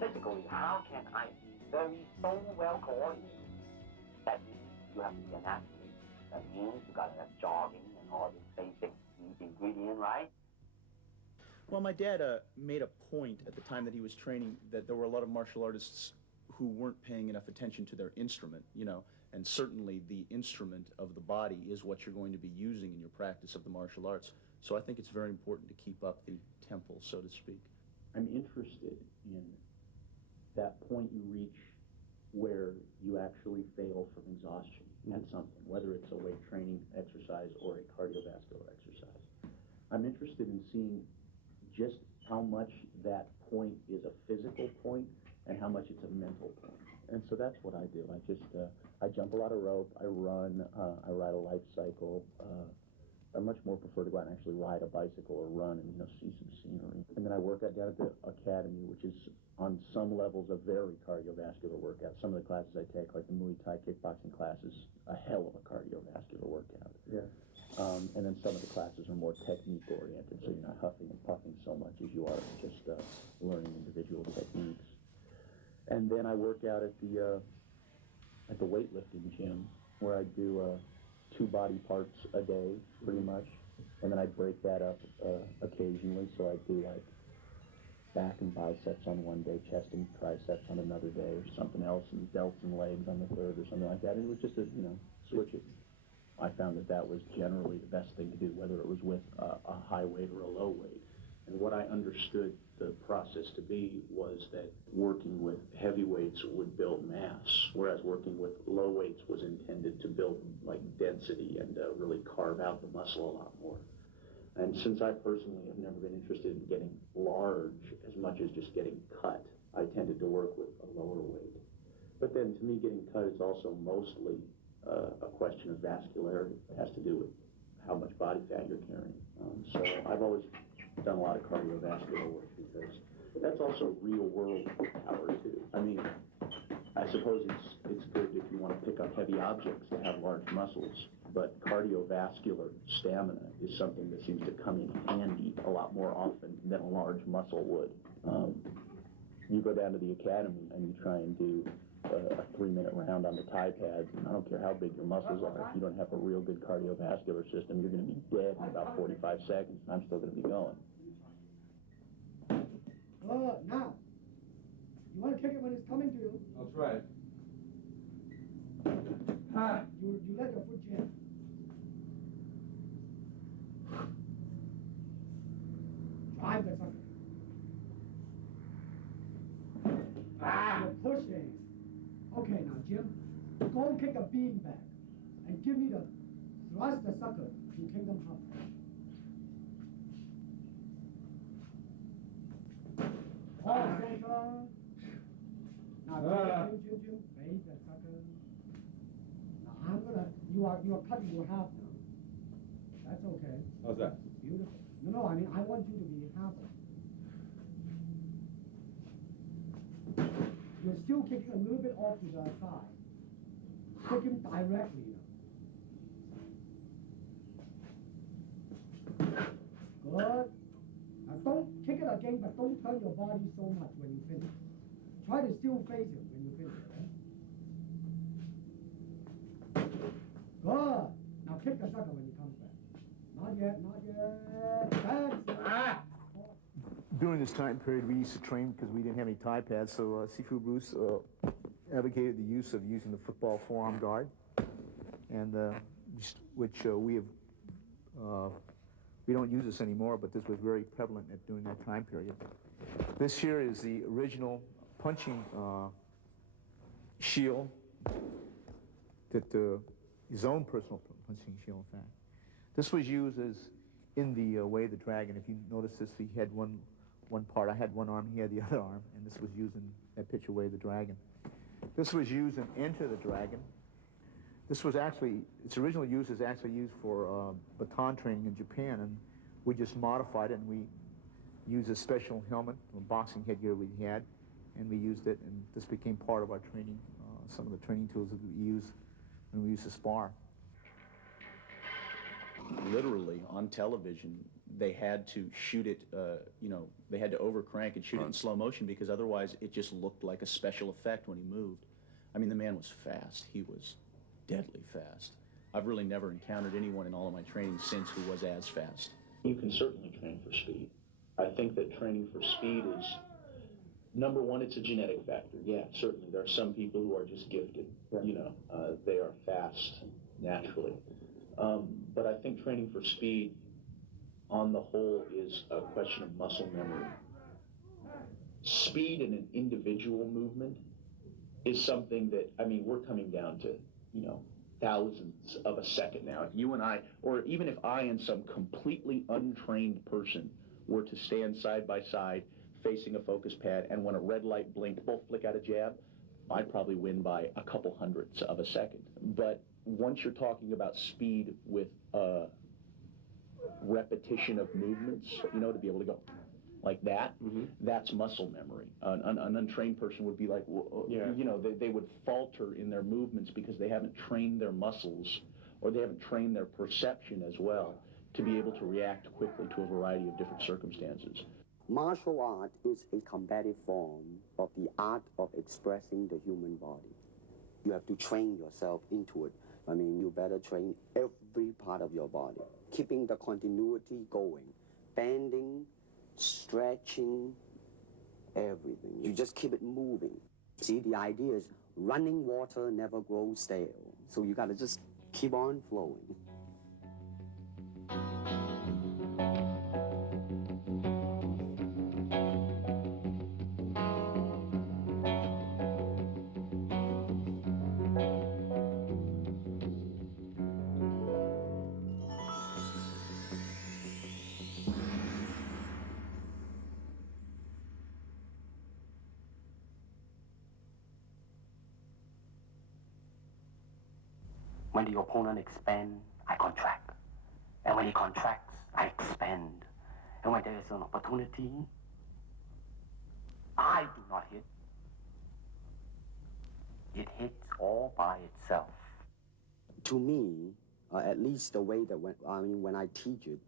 Physically, how can I be so well coordinated? That means you have to be an athlete. That means you gotta have jogging and all these basic ingredient, right? Well, my dad made a point at the time that he was training that there were a lot of martial artists who weren't paying enough attention to their instrument, you know, and certainly the instrument of the body is what you're going to be using in your practice of the martial arts. So I think it's very important to keep up the tempo, so to speak. I'm interested in that point you reach where you actually fail from exhaustion at something, whether it's a weight training exercise or a cardiovascular exercise. I'm interested in seeing just how much that point is a physical point and how much it's a mental point. And so that's what I do. I jump a lot of rope, I run, I ride a life cycle. I much more prefer to go out and actually ride a bicycle or run and, you know, see some scenery. And then I work out down at the academy, which is on some levels a very cardiovascular workout. Some of the classes I take, like the Muay Thai kickboxing classes, a hell of a cardiovascular workout. Yeah. And then some of the classes are more technique oriented, so you're not huffing and puffing so much as you are just learning individual techniques. And then I work out at the weightlifting gym, where I do 2 body parts a day, pretty much. And then I break that up occasionally, so I do like back and biceps on one day, chest and triceps on another day, or something else, and delts and legs on the third, or something like that. And it was just a, you know, switch it. I found that that was generally the best thing to do, whether it was with a high weight or a low weight. And what I understood the process to be was that working with heavy weights would build mass, whereas working with low weights was intended to build like density and really carve out the muscle a lot more. And since I personally have never been interested in getting large as much as just getting cut, I tended to work with a lower weight. But then to me, getting cut is also mostly a question of vascularity. It has to do with how much body fat you're carrying. So I've always done a lot of cardiovascular work because that's also real world power too. I mean, I suppose it's good if you want to pick up heavy objects to have large muscles, but cardiovascular stamina is something that seems to come in handy a lot more often than a large muscle would. You go down to the academy and you try and do a 3-minute round on the Thai pads, and I don't care how big your muscles are, if you don't have a real good cardiovascular system, you're going to be dead in about 45 seconds, and I'm still going to be going. Now, you want to kick it when it's coming to you. I'll try it. You let your foot jam. Drive the sucker. You're pushing. Okay, now, Jim, go and kick a bean back and give me the thrust the sucker to kick them hard. Now, Jim, raise the sucker. Now, you are cutting your half now. That's okay. How's that? Beautiful. No, I mean, I want you to be happy. You're still kicking a little bit off to the side. Kick him directly. Good. Now don't kick it again, but don't turn your body so much when you finish. Try to still face him when you finish. Okay? Good. Now kick the sucker when he comes back. Not yet, not yet. That's it. Ah! During this time period, we used to train because we didn't have any Thai pads, so Sifu Bruce advocated the use of using the football forearm guard, and which we don't use this anymore, but this was very prevalent during that time period. This here is the original punching shield, that his own personal punching shield, in fact. This was used as in the Way of the Dragon. If you notice this, he had one part. I had one arm, he had the other arm, and this was used in that picture, Way of the Dragon. This was used in Enter the Dragon. This was actually, its original use is actually used for baton training in Japan, and we just modified it, and we used a special helmet, a boxing headgear we had, and we used it, and this became part of our training, some of the training tools that we use when we used to spar. Literally, on television, they had to shoot it, they had to overcrank and shoot it in slow motion because otherwise it just looked like a special effect when he moved. I mean, the man was fast. He was deadly fast. I've really never encountered anyone in all of my training since who was as fast. You can certainly train for speed. I think that training for speed is, number one, it's a genetic factor. Yeah, certainly. There are some people who are just gifted. They are fast naturally. But I think training for speed, on the whole, is a question of muscle memory. Speed in an individual movement is something that, I mean, we're coming down to, thousandths of a second now. If you and I, or even if I and some completely untrained person were to stand side by side facing a focus pad, and when a red light blinked, both flick out a jab, I'd probably win by a couple hundredths of a second. But once you're talking about speed with repetition of movements, to be able to go like that, that's muscle memory. An untrained person would be like, they would falter in their movements because they haven't trained their muscles, or they haven't trained their perception as well to be able to react quickly to a variety of different circumstances. Martial art is a combative form of the art of expressing the human body. You have to train yourself into it. I mean, you better train every part of your body, keeping the continuity going, bending, stretching, everything. You just keep it moving. See, the idea is running water never grows stale. So you gotta just keep on flowing. When the opponent expands, I contract. And when he contracts, I expand. And when there is an opportunity, I do not hit. It hits all by itself. To me, at least the way that when I teach it,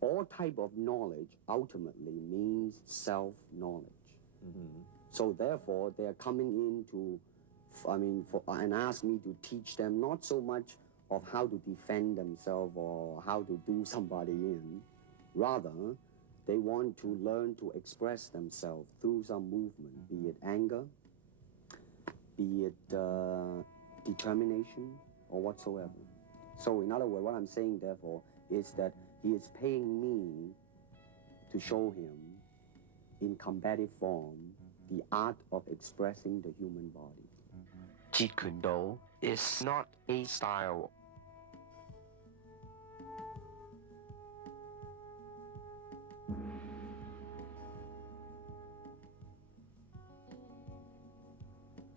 all type of knowledge ultimately means self-knowledge. So therefore, they're coming in to and ask me to teach them not so much of how to defend themselves or how to do somebody in. Rather, they want to learn to express themselves through some movement, be it anger, be it determination, or whatsoever. So in other words, what I'm saying, therefore, is that he is paying me to show him in combative form the art of expressing the human body. Jeet Kune Do is not a style.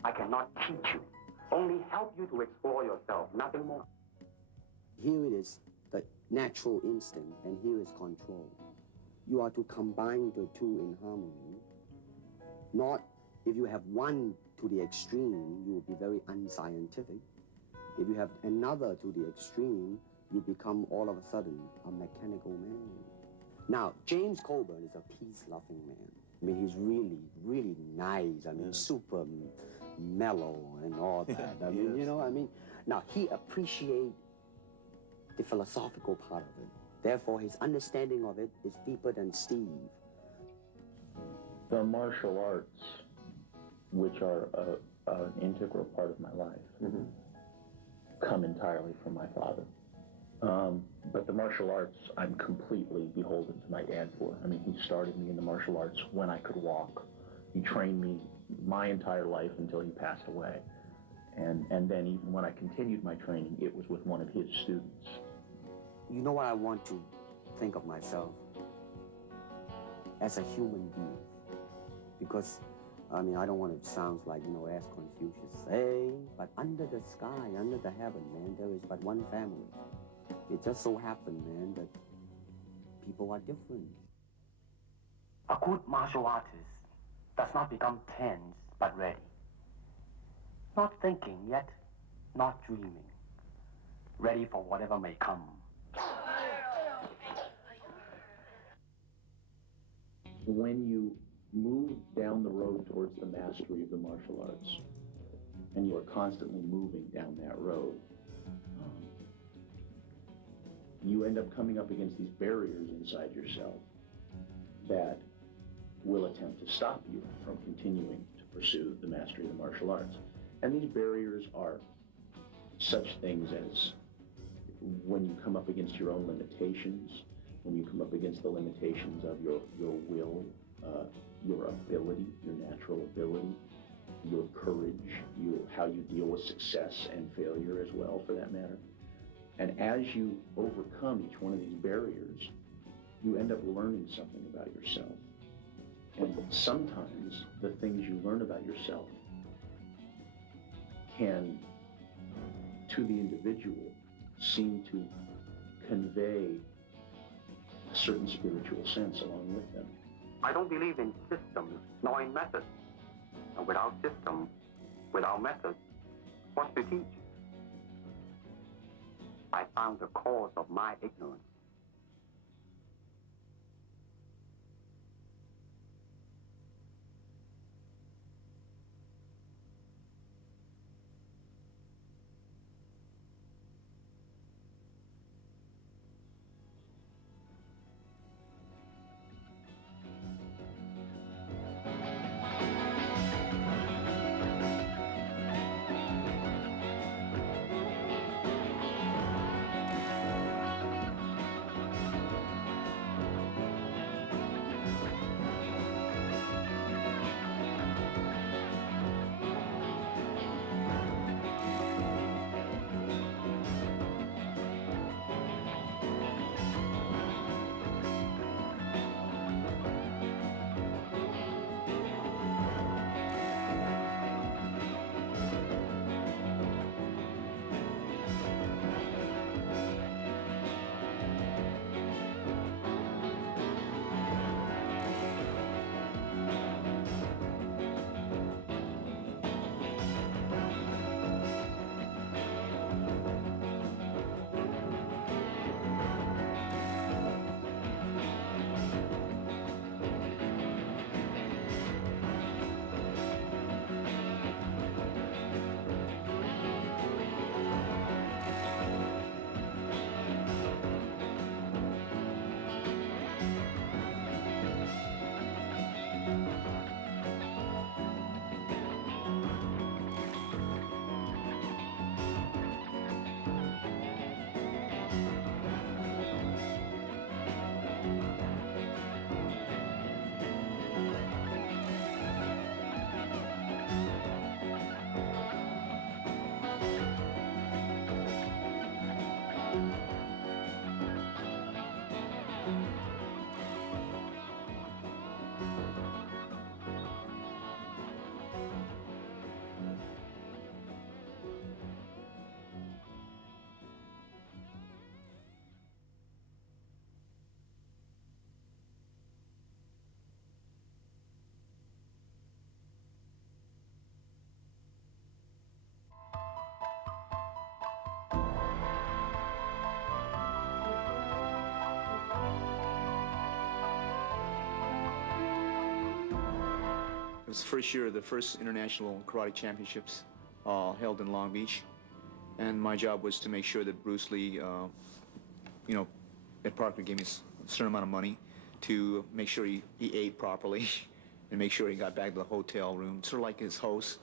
I cannot teach you, only help you to explore yourself, nothing more. Here it is the natural instinct, and here is control. You are to combine the two in harmony. Not if you have one to the extreme, you will be very unscientific. If you have another to the extreme, you become all of a sudden a mechanical man. Now, James Coburn is a peace-loving man. I mean, he's really, really nice. I mean, super mellow and all that. I mean, you know, I mean, now he appreciates the philosophical part of it. Therefore, his understanding of it is deeper than Steve. The martial arts, which are an integral part of my life, come entirely from my father. But the martial arts, I'm completely beholden to my dad for. I mean, he started me in the martial arts when I could walk. He trained me my entire life until he passed away. And then even when I continued my training, it was with one of his students. You know what I want to think of myself? As a human being. Because, I mean, I don't want to sound like, you know, as Confucius say, but under the sky, under the heaven, man, there is but one family. It just so happened, man, that people are different. A good martial artist does not become tense, but ready. Not thinking yet, not dreaming. Ready for whatever may come. When you move down the road towards the mastery of the martial arts, and you are constantly moving down that road, you end up coming up against these barriers inside yourself that will attempt to stop you from continuing to pursue the mastery of the martial arts. And these barriers are such things as when you come up against your own limitations, when you come up against the limitations of your will, your ability, your natural ability, your courage, how you deal with success and failure as well, for that matter. And as you overcome each one of these barriers, you end up learning something about yourself. And sometimes the things you learn about yourself can, to the individual, seem to convey a certain spiritual sense along with them. I don't believe in systems, nor in methods. And without system, without method, what's to teach? I found the cause of my ignorance. was the first year of the first international karate championships held in Long Beach. And my job was to make sure that Bruce Lee, you know, Ed Parker gave me a certain amount of money to make sure he ate properly and make sure he got back to the hotel room, sort of like his host.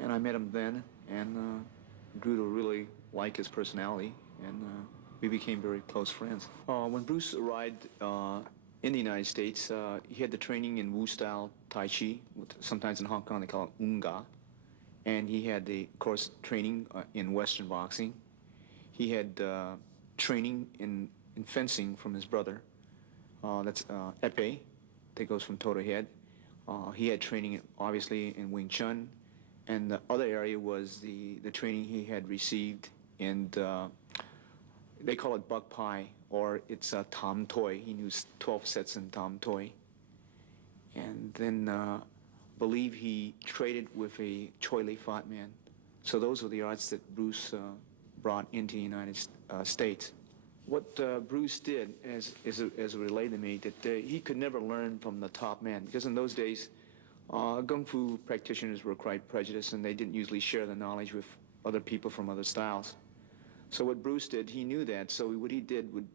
And I met him then and grew to really like his personality, and we became very close friends. When Bruce arrived in the United States, he had the training in Wu-style Tai Chi, sometimes in Hong Kong they call it Unga. And he had the, of course, training in Western boxing. He had training in fencing from his brother. That's Epee, that goes from toe to head. He had training, obviously, in Wing Chun. And the other area was the training he had received in, they call it Buk Pai, or it's Tam Toi. He knew 12 sets in Tam Toi. And then believe he traded with a Choi Li Fat man. So those were the arts that Bruce brought into the United States. What Bruce did, as it related to me, that he could never learn from the top man, because in those days, Kung Fu practitioners were quite prejudiced, and they didn't usually share the knowledge with other people from other styles. So what Bruce did, he knew that, so what he did would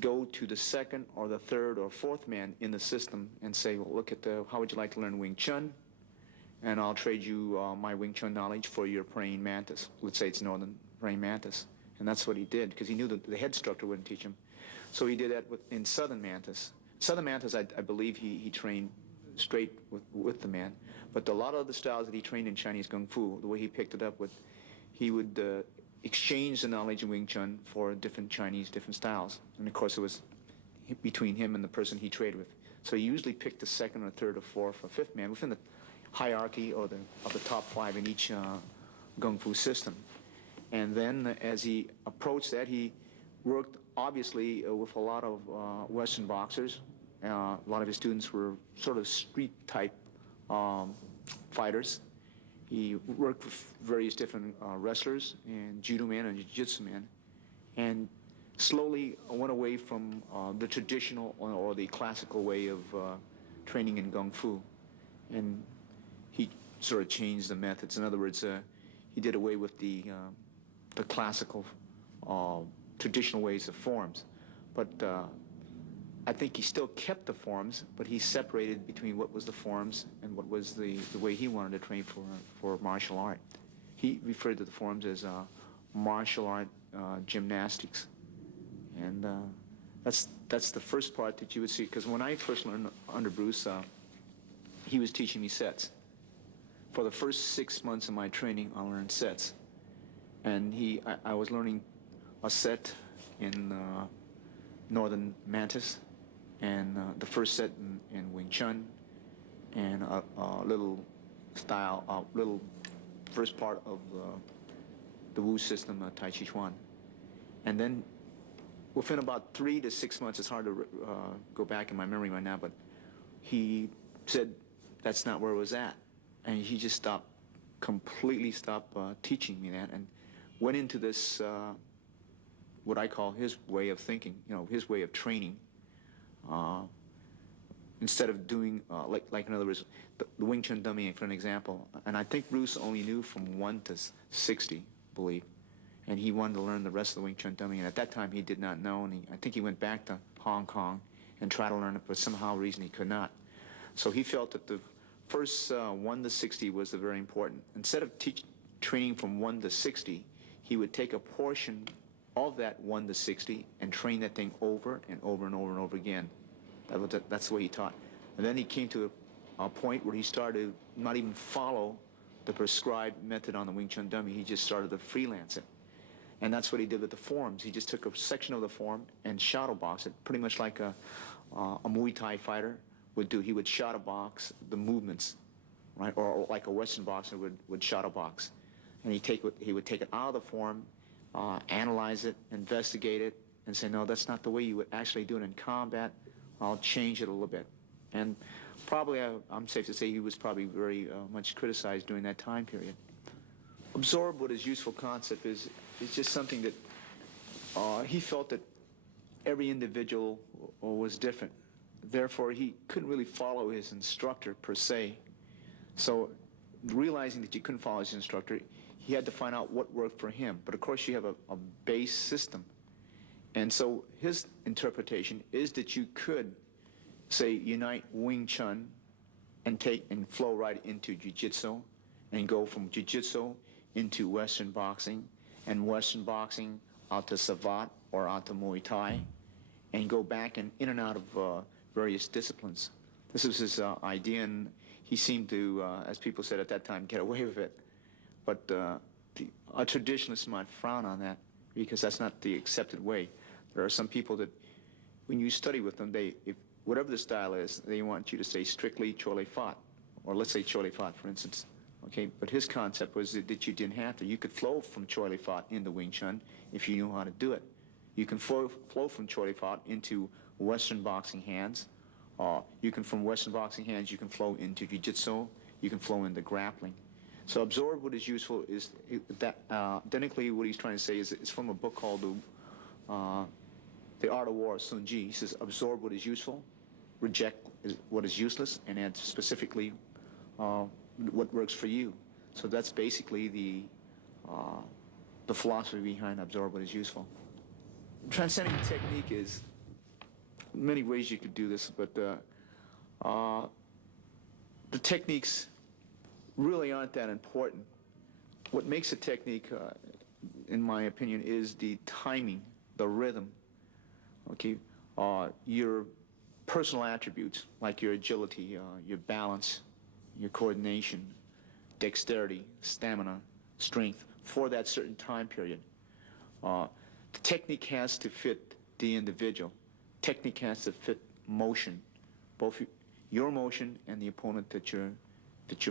go to the second or the third or fourth man in the system and say, well, look at how would you like to learn Wing Chun? And I'll trade you my Wing Chun knowledge for your praying mantis. Let's say it's Northern praying mantis. And that's what he did, because he knew that the head instructor wouldn't teach him. So he did that in Southern mantis. Southern mantis, I believe he trained straight with the man. But a lot of the styles that he trained in Chinese Kung Fu, the way he picked it up, he would exchange the knowledge of Wing Chun for different styles. And of course it was between him and the person he traded with. So he usually picked the second or third or fourth or fifth man within the hierarchy or of the top five in each Kung Fu system. And then as he approached that, he worked obviously with a lot of Western boxers. A lot of his students were sort of street type fighters. He worked with various different wrestlers and judo man and jiu-jitsu man, and slowly went away from the traditional or the classical way of training in Kung Fu. And he sort of changed the methods. In other words, he did away with the classical traditional ways of forms. But I think he still kept the forms, but he separated between what was the forms and what was the way he wanted to train for martial art. He referred to the forms as martial art gymnastics. And that's the first part that you would see, because when I first learned under Bruce, he was teaching me sets. For the first 6 months of my training, I learned sets. And I was learning a set in Northern Mantis, and the first set in Wing Chun, and a little first part of the Wu system, Tai Chi Chuan. And then within about 3 to 6 months, it's hard to go back in my memory right now, but he said that's not where it was at. And he just completely stopped teaching me that, and went into this, what I call his way of thinking, his way of training. Instead of doing, like in other words, the Wing Chun dummy, for an example, and I think Bruce only knew from 1 to 60, I believe, and he wanted to learn the rest of the Wing Chun dummy, and at that time he did not know, and I think he went back to Hong Kong and tried to learn it, but somehow reason he could not. So he felt that the first 1 to 60 was the very important. Instead of training from 1 to 60, he would take a portion of that 1 to 60 and train that thing over and over and over and over again. That's the way he taught. And then he came to a point where he started to not even follow the prescribed method on the Wing Chun dummy. He just started to freelance it. And that's what he did with the forms. He just took a section of the form and shadow box it, pretty much like a Muay Thai fighter would do. He would shadow box the movements, right? Or like a Western boxer would shadow box. And he would take it out of the form, analyze it, investigate it, and say, no, that's not the way you would actually do it in combat. I'll change it a little bit. And probably, I'm safe to say, he was probably very much criticized during that time period. Absorb what his useful concept is just something that he felt that every individual was different. Therefore, he couldn't really follow his instructor per se. So realizing that you couldn't follow his instructor, he had to find out what worked for him. But of course you have a base system. And so his interpretation is that you could, say, unite Wing Chun and flow right into Jiu-Jitsu and go from Jiu-Jitsu into Western boxing and Western boxing out to Savat or out to Muay Thai and go back and in and out of various disciplines. This was his idea, and he seemed to, as people said at that time, get away with it. But a traditionalist might frown on that because that's not the accepted way. There are some people that, when you study with them, whatever the style is, they want you to say strictly Chole Fat, or let's say Chole Fat, for instance. Okay, but his concept was that you didn't have to. You could flow from Chole Fat into Wing Chun if you knew how to do it. You can flow from Chole Fat into Western boxing hands. From Western boxing hands, you can flow into Jiu-Jitsu. You can flow into grappling. So absorb what is useful is that identically what he's trying to say is it's from a book called The Art of War, Sun Ji. He says absorb what is useful, reject what is useless, and add specifically what works for you. So that's basically the philosophy behind absorb what is useful. Transcending technique is many ways you could do this, but the techniques really aren't that important. What makes a technique, in my opinion, is the timing, the rhythm. Okay, your personal attributes like your agility, your balance, your coordination, dexterity, stamina, strength for that certain time period. The technique has to fit the individual. Technique has to fit motion, both your motion and the opponent that you're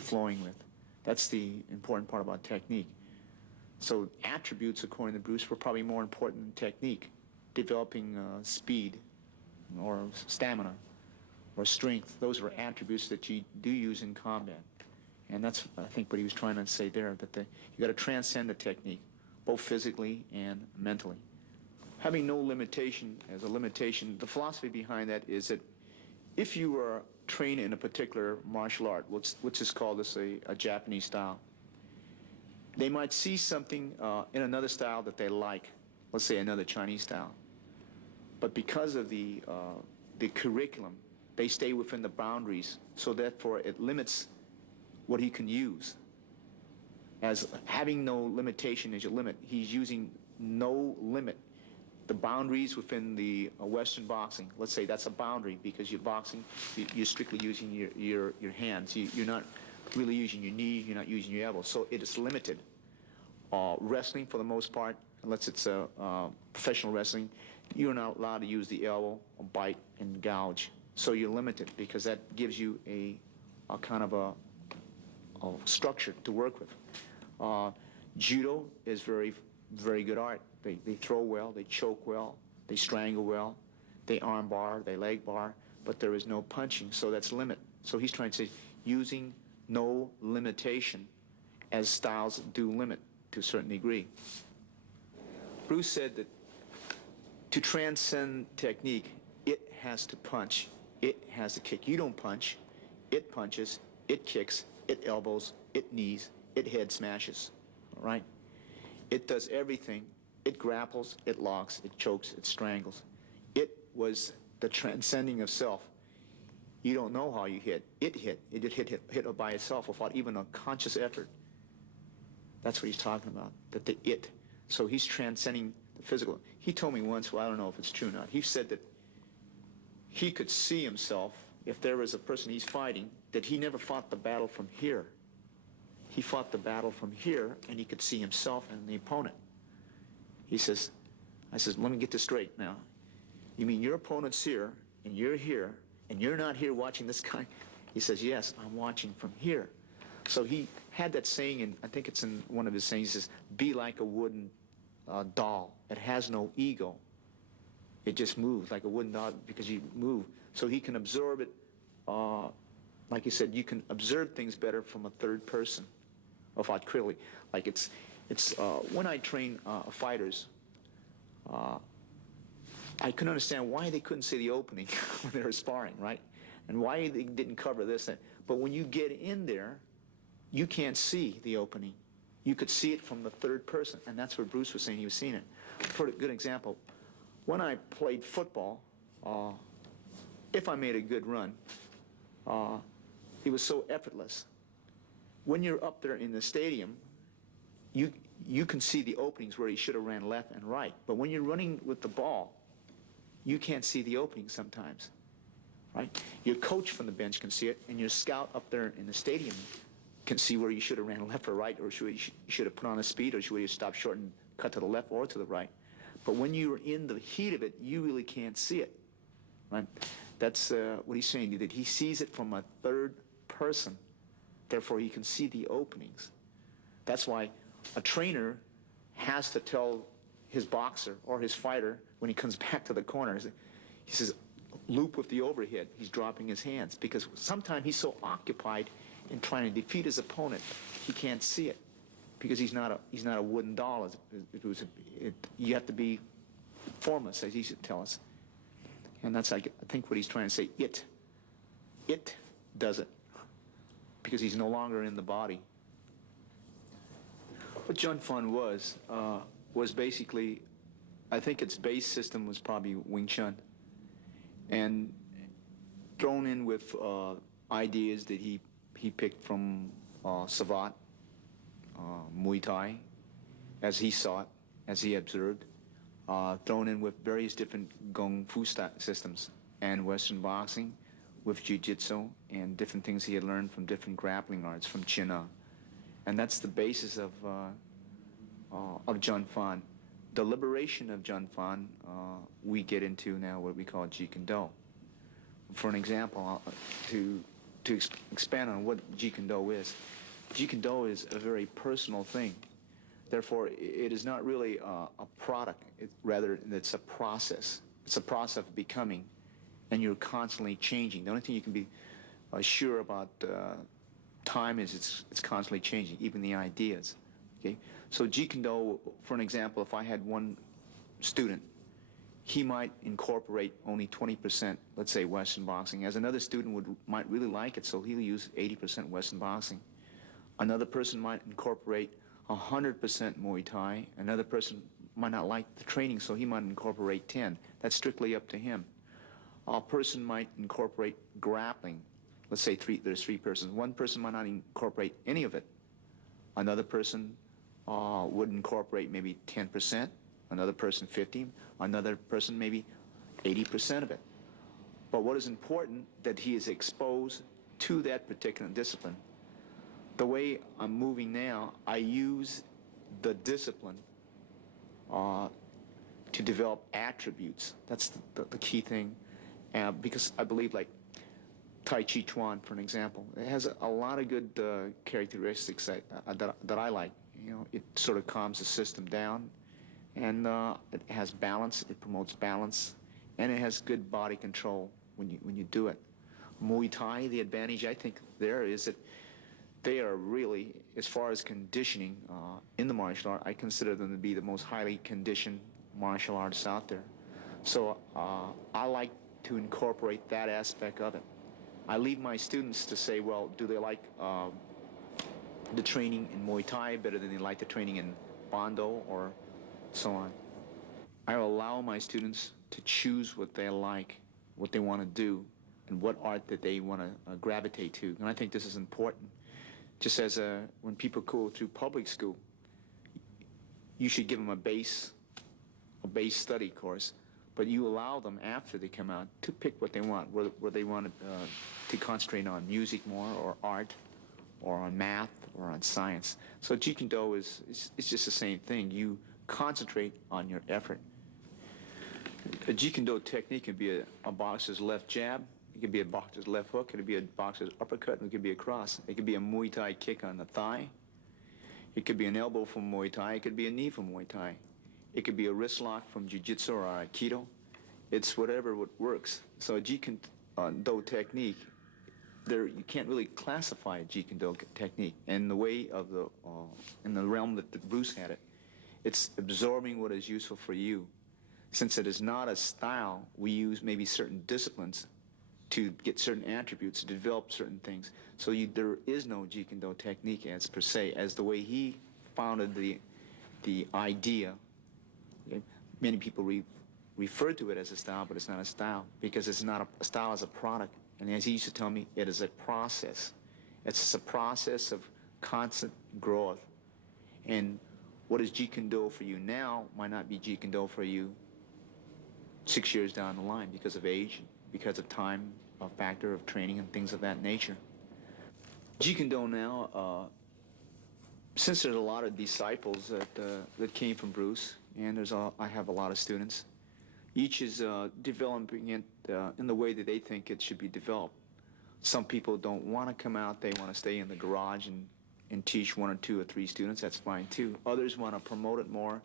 flowing with. That's the important part about technique. So attributes, according to Bruce, were probably more important than technique. Developing speed or stamina or strength, those were attributes that you do use in combat. And that's, I think, what he was trying to say there, that you got to transcend the technique, both physically and mentally. Having no limitation as a limitation, the philosophy behind that is that if you are trained in a particular martial art, which is called a Japanese style, they might see something in another style that they like, let's say another Chinese style. But because of the curriculum, they stay within the boundaries, so therefore it limits what he can use. As having no limitation is your limit, he's using no limit. The boundaries within the Western boxing, let's say that's a boundary because you're boxing, you're strictly using your hands. You're not really using your knee, you're not using your elbow, so it is limited. Wrestling, for the most part, unless it's a professional wrestling, you're not allowed to use the elbow, or bite, and gouge. So you're limited because that gives you a kind of a structure to work with. Judo is very, very good art. They throw well, they choke well, they strangle well, they arm bar, they leg bar, but there is no punching, so that's limit. So he's trying to say using no limitation as styles do limit to a certain degree. Bruce said that to transcend technique, it has to punch, it has to kick. You don't punch, it punches, it kicks, it elbows, it knees, it head smashes, all right? It does everything. It grapples, it locks, it chokes, it strangles. It was the transcending of self. You don't know how you hit. It hit. It just hit by itself without even a conscious effort. That's what he's talking about, that the it. So he's transcending the physical. He told me once, well, I don't know if it's true or not, he said that he could see himself, if there was a person he's fighting, that he never fought the battle from here. He fought the battle from here, and he could see himself and the opponent. He says, I says, let me get this straight now. You mean your opponent's here, and you're not here watching this guy? He says, yes, I'm watching from here. So he had that saying, and I think it's in one of his sayings, he says, be like a wooden doll. It has no ego. It just moves like a wooden doll because you move. So he can absorb it, like he said, you can observe things better from a third person, without critically. Like it's when I train fighters, I couldn't understand why they couldn't see the opening when they were sparring, right? And why they didn't cover this. But when you get in there, you can't see the opening. You could see it from the third person, and that's where Bruce was saying he was seeing it. For a good example, when I played football, if I made a good run, it was so effortless. When you're up there in the stadium, you can see the openings where he should have ran left and right. But when you're running with the ball, you can't see the openings sometimes, right? Your coach from the bench can see it, and your scout up there in the stadium can see where you should have ran left or right, or you should have put on a speed, or should you stop short and cut to the left or to the right. But when you're in the heat of it, you really can't see it, right? That's what he's saying, that he sees it from a third person. Therefore, he can see the openings. That's why a trainer has to tell his boxer or his fighter when he comes back to the corner, he says, loop with the overhead. He's dropping his hands because sometimes he's so occupied in trying to defeat his opponent, he can't see it because he's not a wooden doll. You have to be formless, as he should tell us. And that's, I think, what he's trying to say. It does it because he's no longer in the body. What Jun Fan was basically, I think its base system was probably Wing Chun, and thrown in with ideas that he picked from Savate, Muay Thai, as he saw it, as he observed, thrown in with various different Kung Fu systems and Western boxing, with Jiu-Jitsu and different things he had learned from different grappling arts from China. And that's the basis of Jun Fan. The liberation of Jun Fan, we get into now what we call Jeet Kune Do. For an example, to expand on what Jeet Kune Do is, Jeet Kune Do is a very personal thing. Therefore, it is not really a product. Rather, it's a process. It's a process of becoming, and you're constantly changing. The only thing you can be sure about time is it's constantly changing, even the ideas. Okay, so Jeet Kune Do, for an example, if I had one student, he might incorporate only 20%, let's say, Western boxing, as another student might really like it, so he'll use 80% Western boxing. Another person might incorporate 100% Muay Thai. Another person might not like the training, so he might incorporate 10. That's strictly up to him. A person might incorporate grappling. Let's say there's three persons. One person might not incorporate any of it. Another person would incorporate maybe 10%, another person 50%, another person maybe 80% of it. But what is important, that he is exposed to that particular discipline. The way I'm moving now, I use the discipline to develop attributes. That's the key thing. Because I believe, like Tai Chi Chuan, for an example, it has a lot of good characteristics that I like. You know, it sort of calms the system down, and it has balance. It promotes balance, and it has good body control when you do it. Muay Thai, the advantage I think there is that they are really, as far as conditioning in the martial art, I consider them to be the most highly conditioned martial artists out there. So I like to incorporate that aspect of it. I leave my students to say, well, do they like the training in Muay Thai better than they like the training in Bando or so on. I allow my students to choose what they like, what they want to do, and what art that they want to gravitate to. And I think this is important. Just as when people go through public school, you should give them a base study course, but you allow them after they come out to pick what they want, where they want to concentrate on music more, or art, or on math, or on science. So Jeet Kune Do is just the same thing. You concentrate on your effort. A Jeet Kune Do technique can be a boxer's left jab, it could be a boxer's left hook, it could be a boxer's uppercut, and it could be a cross. It could be a Muay Thai kick on the thigh. It could be an elbow from Muay Thai. It could be a knee from Muay Thai. It could be a wrist lock from Jiu-Jitsu or Aikido. It's whatever works. So a Jeet Kune Do technique, you can't really classify a Jeet Kune Do technique. And the way of in the realm that Bruce had it, it's absorbing what is useful for you. Since it is not a style, we use maybe certain disciplines to get certain attributes, to develop certain things. So there is no Jeet Kune Do technique as per se, as the way he founded the idea. Okay? Many people refer to it as a style, but it's not a style, because it's not a style as a product. And as he used to tell me, it is a process. It's a process of constant growth. And what is Jeet Kune Do for you now might not be Jeet Kune Do for you 6 years down the line because of age, because of time, a factor of training and things of that nature. Jeet Kune Do now, since there's a lot of disciples that came from Bruce, and I have a lot of students, each is developing it in the way that they think it should be developed. Some people don't want to come out, they want to stay in the garage and teach 1 or 2 or 3 students, that's fine too. Others want to promote it more,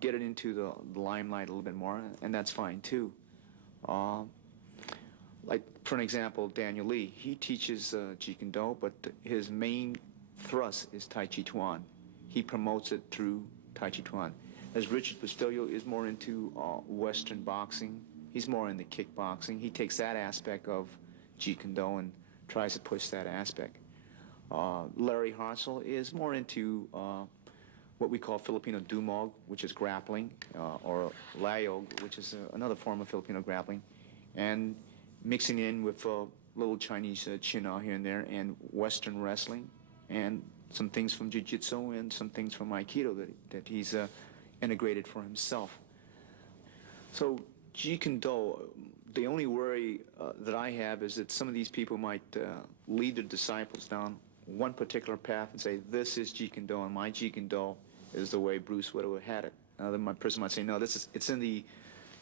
get it into the limelight a little bit more, and that's fine too. Like, for an example, Daniel Lee, he teaches Jeet Kune Do, but his main thrust is Tai Chi Chuan. He promotes it through Tai Chi Chuan. As Richard Postillo is more into Western boxing, he's more into kickboxing. He takes that aspect of Jeet Kune Do and tries to push that aspect. Larry Hartzell is more into what we call Filipino Dumog, which is grappling, or Layog, which is another form of Filipino grappling, and mixing in with little Chinese Chin-A here and there, and Western wrestling, and some things from Jiu-Jitsu and some things from Aikido that he's integrated for himself. So Jeet Kune Do, the only worry that I have is that some of these people might lead their disciples down one particular path and say, this is Jeet Kune Do, and my Jeet Kune Do is the way Bruce would have had it. Then my person might say, no, it's in the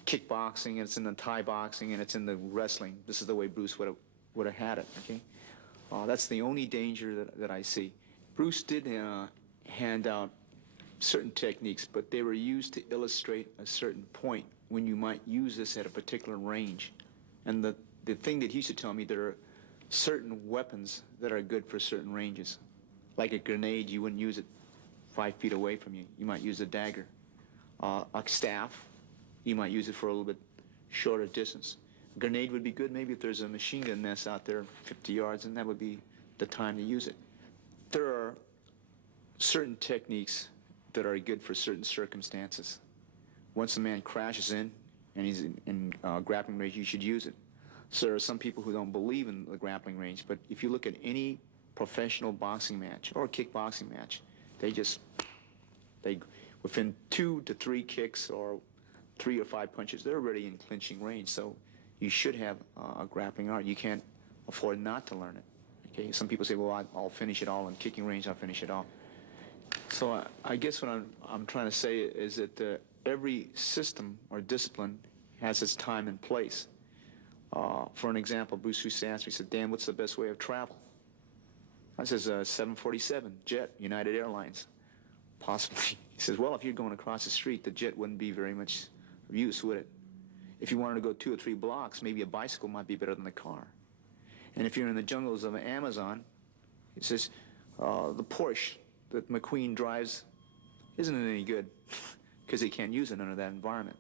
kickboxing, and it's in the Thai boxing, and it's in the wrestling. This is the way Bruce would have had it, okay? That's the only danger that I see. Bruce did hand out certain techniques, but they were used to illustrate a certain point when you might use this at a particular range. And the thing that he used to tell me, there are certain weapons that are good for certain ranges. Like a grenade, you wouldn't use it 5 feet away from you. You might use a dagger. A staff, you might use it for a little bit shorter distance. A grenade would be good maybe if there's a machine gun nest out there 50 yards, and that would be the time to use it. There are certain techniques that are good for certain circumstances. Once a man crashes in and he's in grappling range, you should use it. So there are some people who don't believe in the grappling range, but if you look at any professional boxing match or kickboxing match, they within 2 to 3 kicks or 3 or 5 punches, they're already in clinching range. So you should have a grappling art. You can't afford not to learn it. Okay, some people say, well, I'll finish it all in kicking range, I'll finish it all. So I guess what I'm trying to say is that every system or discipline has its time and place. For an example, Bruce used to ask me, he said, Dan, what's the best way of travel? I says, 747, jet, United Airlines. Possibly. He says, well, if you're going across the street, the jet wouldn't be very much use, would it? If you wanted to go 2 or 3 blocks, maybe a bicycle might be better than the car. And if you're in the jungles of Amazon, he says, the Porsche that McQueen drives isn't any good because he can't use it under that environment.